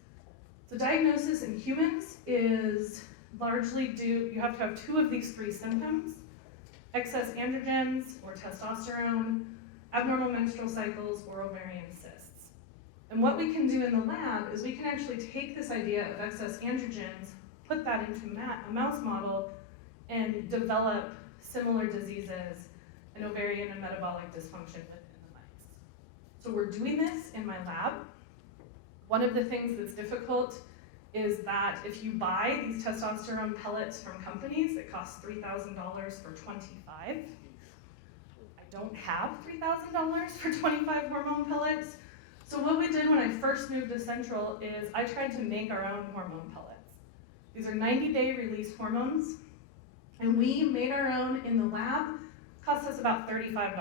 So diagnosis in humans is largely due, you have to have 2 of these 3 symptoms: excess androgens or testosterone, abnormal menstrual cycles, or ovarian cysts. And what we can do in the lab is we can actually take this idea of excess androgens, put that into a mouse model, and develop similar diseases and ovarian and metabolic dysfunction within the mice. So we're doing this in my lab. One of the things that's difficult is that if you buy these testosterone pellets from companies, it costs $3,000 for 25. I don't have $3,000 for 25 hormone pellets. So what we did when I first moved to Central is I tried to make our own hormone pellets. These are 90-day release hormones, and we made our own in the lab. Cost us about $35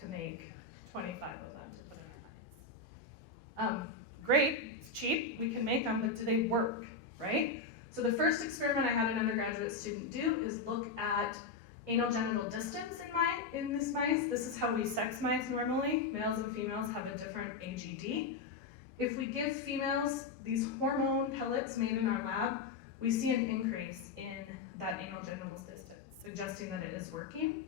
to make 25 of them to put in our diets. Great, it's cheap, we can make them, but do they work, right? So the first experiment I had an undergraduate student do is look at anal genital distance in this mice. This is how we sex mice normally. Males and females have a different AGD. If we give females these hormone pellets made in our lab, we see an increase in that anal genital distance, suggesting that it is working.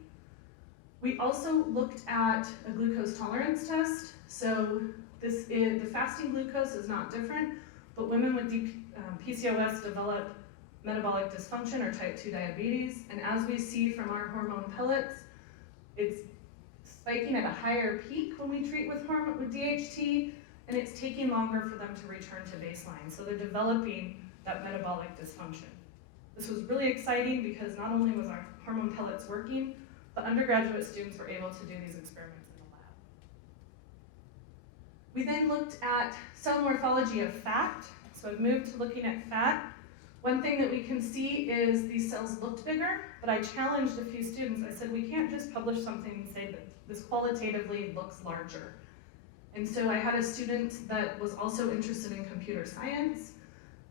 We also looked at a glucose tolerance test. So the fasting glucose is not different, but women with PCOS develop metabolic dysfunction or type 2 diabetes. And as we see from our hormone pellets, it's spiking at a higher peak when we treat with DHT, and it's taking longer for them to return to baseline. So they're developing that metabolic dysfunction. This was really exciting because not only was our hormone pellets working, but undergraduate students were able to do these experiments in the lab. We then looked at cell morphology of fat. So I've moved to looking at fat. One thing that we can see is these cells looked bigger, but I challenged a few students. I said, we can't just publish something and say that this qualitatively looks larger. And so I had a student that was also interested in computer science.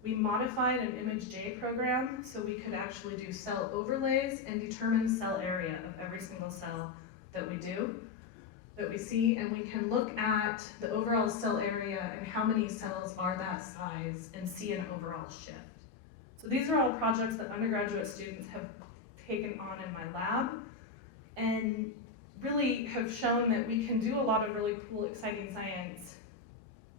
We modified an ImageJ program so we could actually do cell overlays and determine cell area of every single cell that we see, and we can look at the overall cell area and how many cells are that size and see an overall shift. So these are all projects that undergraduate students have taken on in my lab and really have shown that we can do a lot of really cool, exciting science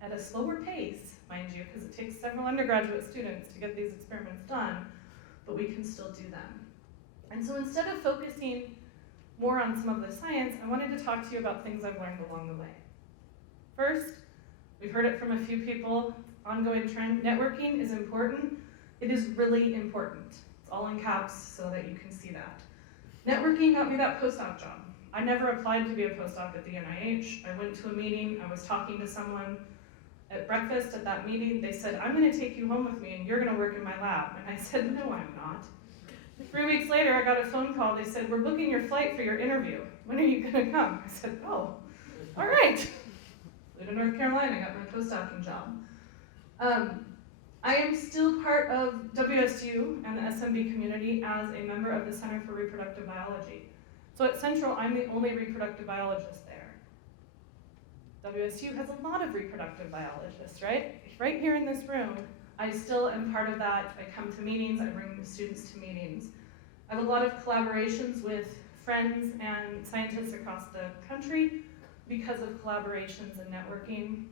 at a slower pace, mind you, because it takes several undergraduate students to get these experiments done, but we can still do them. And so instead of focusing more on some of the science, I wanted to talk to you about things I've learned along the way. First, we've heard it from a few people, ongoing trend, networking is important. It is really important. It's all in caps so that you can see that. Networking got me that postdoc job. I never applied to be a postdoc at the NIH. I went to a meeting, I was talking to someone at breakfast at that meeting. They said, I'm gonna take you home with me and you're gonna work in my lab. And I said, no, I'm not. 3 weeks later, I got a phone call. They said, we're booking your flight for your interview. When are you gonna come? I said, oh, all right. Flew to North Carolina, got my postdocing job. I am still part of WSU and the SMB community as a member of the Center for Reproductive Biology. So at Central, I'm the only reproductive biologist there. WSU has a lot of reproductive biologists, right? Right here in this room, I still am part of that. I come to meetings, I bring the students to meetings. I have a lot of collaborations with friends and scientists across the country because of collaborations and networking.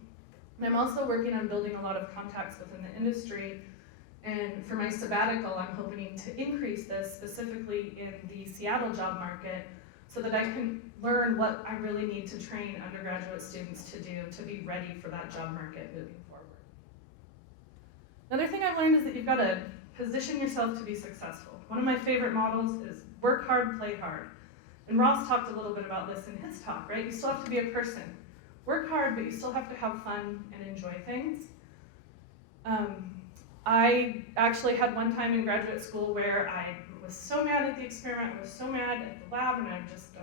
And I'm also working on building a lot of contacts within the industry. And for my sabbatical, I'm hoping to increase this specifically in the Seattle job market so that I can learn what I really need to train undergraduate students to do to be ready for that job market moving forward. Another thing I've learned is that you've got to position yourself to be successful. One of my favorite models is work hard, play hard. And Ross talked a little bit about this in his talk, right? You still have to be a person. Work hard, but you still have to have fun and enjoy things. I actually had one time in graduate school where I was so mad at the experiment, I was so mad at the lab, and I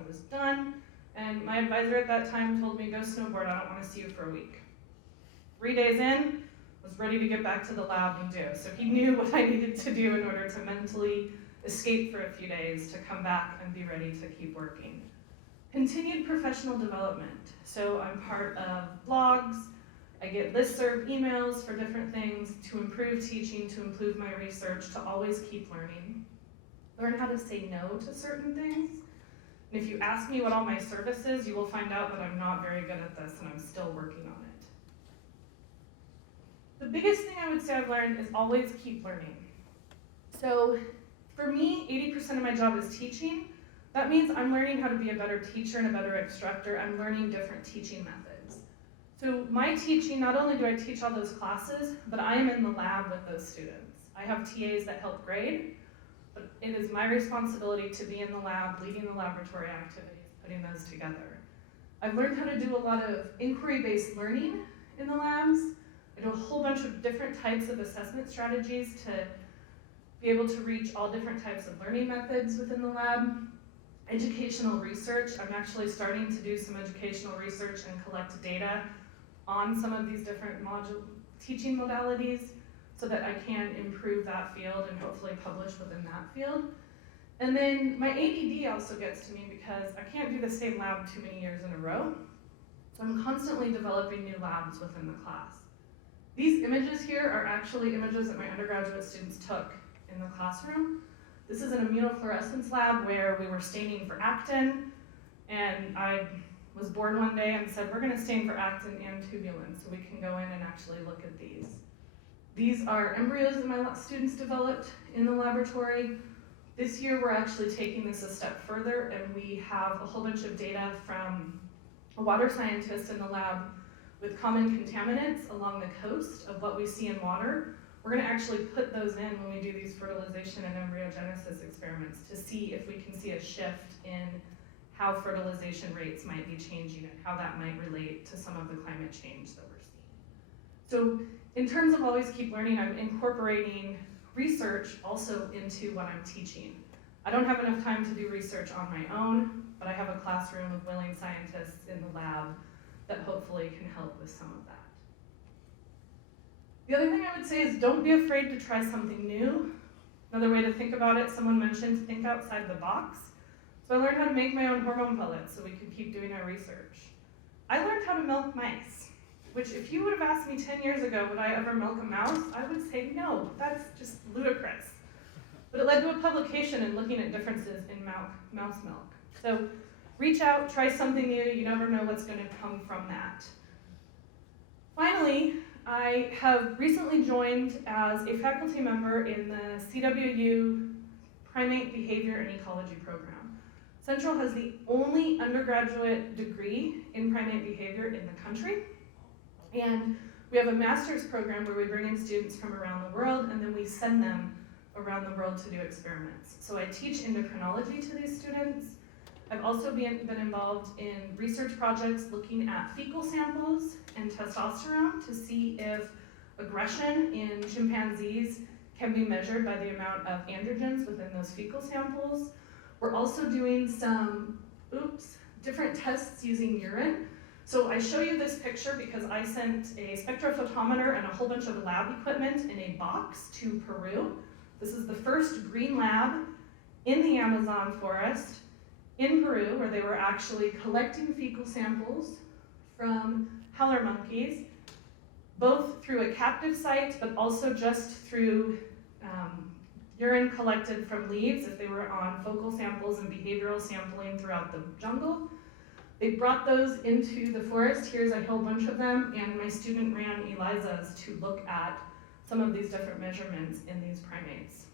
was done. And my advisor at that time told me, go snowboard, I don't want to see you for a week. 3 days in, was ready to get back to the lab and do. So he knew what I needed to do in order to mentally escape for a few days to come back and be ready to keep working. Continued professional development. So I'm part of blogs, I get listserv emails for different things to improve teaching, to improve my research, to always keep learning. Learn how to say no to certain things. And if you ask me what all my service is, you will find out that I'm not very good at this and I'm still working on it. The biggest thing I would say I've learned is always keep learning. So for me, 80% of my job is teaching. That means I'm learning how to be a better teacher and a better instructor. I'm learning different teaching methods. So my teaching, not only do I teach all those classes, but I am in the lab with those students. I have TAs that help grade, but it is my responsibility to be in the lab, leading the laboratory activities, putting those together. I've learned how to do a lot of inquiry-based learning in the labs. I do a whole bunch of different types of assessment strategies to be able to reach all different types of learning methods within the lab. Educational research, I'm actually starting to do some educational research and collect data on some of these different teaching modalities so that I can improve that field and hopefully publish within that field. And then my ADD also gets to me because I can't do the same lab too many years in a row. So I'm constantly developing new labs within the class. These images here are actually images that my undergraduate students took in the classroom. This is an immunofluorescence lab where we were staining for actin, and I was bored one day and said, we're gonna stain for actin and tubulin so we can go in and actually look at these. These are embryos that my students developed in the laboratory. This year we're actually taking this a step further, and we have a whole bunch of data from a water scientist in the lab with common contaminants along the coast of what we see in water. We're gonna actually put those in when we do these fertilization and embryogenesis experiments to see if we can see a shift in how fertilization rates might be changing and how that might relate to some of the climate change that we're seeing. So in terms of always keep learning, I'm incorporating research also into what I'm teaching. I don't have enough time to do research on my own, but I have a classroom of willing scientists in the lab that hopefully can help with some of that. The other thing I would say is don't be afraid to try something new. Another way to think about it, someone mentioned think outside the box. So I learned how to make my own hormone pellets so we could keep doing our research. I learned how to milk mice, which if you would have asked me 10 years ago, would I ever milk a mouse? I would say no, that's just ludicrous. But it led to a publication and looking at differences in mouse milk. So reach out, try something new, you never know what's gonna come from that. Finally, I have recently joined as a faculty member in the CWU Primate Behavior and Ecology program. Central has the only undergraduate degree in primate behavior in the country. And we have a master's program where we bring in students from around the world and then we send them around the world to do experiments. So I teach endocrinology to these students. I've also been involved in research projects looking at fecal samples and testosterone to see if aggression in chimpanzees can be measured by the amount of androgens within those fecal samples. We're also doing some, different tests using urine. So I show you this picture because I sent a spectrophotometer and a whole bunch of lab equipment in a box to Peru. This is the first green lab in the Amazon forest in Peru, where they were actually collecting fecal samples from howler monkeys, both through a captive site, but also just through urine collected from leaves if they were on focal samples and behavioral sampling throughout the jungle. They brought those into the forest. Here's a whole bunch of them, and my student ran ELISAs to look at some of these different measurements in these primates.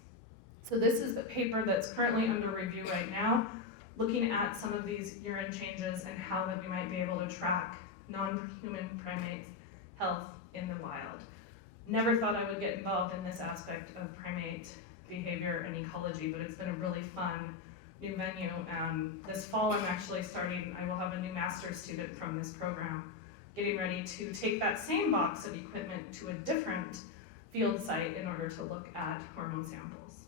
So this is the paper that's currently under review right now, looking at some of these urine changes and how that we might be able to track non-human primates' health in the wild. Never thought I would get involved in this aspect of primate behavior and ecology, but it's been a really fun new venue. This fall I'm actually starting, I will have a new master's student from this program getting ready to take that same box of equipment to a different field site in order to look at hormone samples.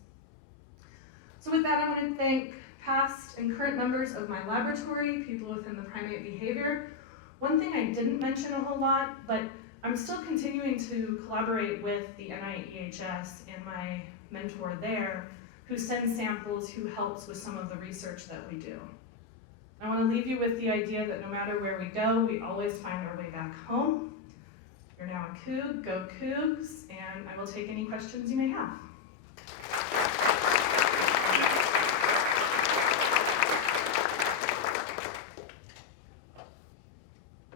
So with that, I want to thank past and current members of my laboratory, people within the primate behavior. One thing I didn't mention a whole lot, but I'm still continuing to collaborate with the NIEHS and my mentor there, who sends samples, who helps with some of the research that we do. I want to leave you with the idea that no matter where we go, we always find our way back home. You're now a Coug, go Cougs, and I will take any questions you may have.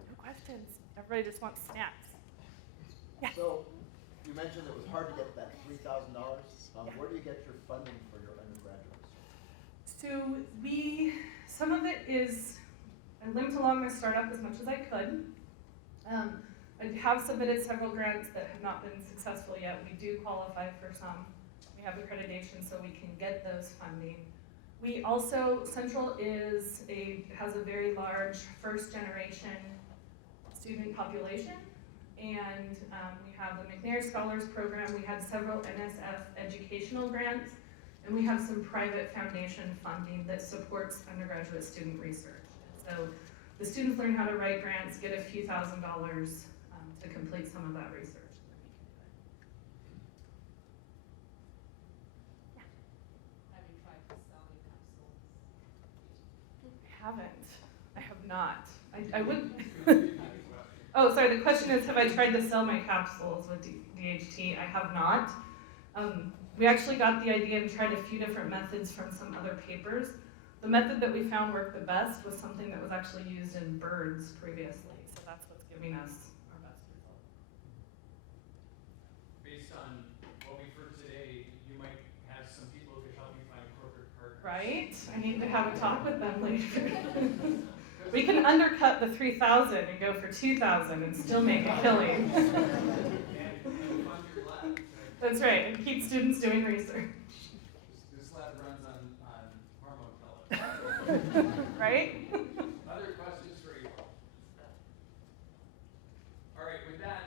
No questions. Everybody just wants snacks. Yeah. So, you mentioned it was hard to get that $3,000. Where do you get your funding for your undergraduates? So some of it is, I limped along my startup as much as I could. I have submitted several grants that have not been successful yet. We do qualify for some. We have accreditation so we can get those funding. We also, Central has a very large first generation student population. And we have the McNair Scholars Program. We had several NSF educational grants. And we have some private foundation funding that supports undergraduate student research. So the students learn how to write grants, get a few $1,000s to complete some of that research. Have you tried to sell your capsules? I haven't. I have not. I would. Oh, sorry. The question is, have I tried to sell my capsules with DHT? I have not. We actually got the idea and tried a few different methods from some other papers. The method that we found worked the best was something that was actually used in birds previously. So that's what's giving us our best result. Based on what we've heard today, you might have some people who could help you find corporate partners. Right? I need to have a talk with them later. We can undercut the 3,000 and go for 2,000 and still make a killing. And fund your lab. That's right, and keep students doing research. This lab runs on hormone pellets. Right? Other questions for you? All right, with that,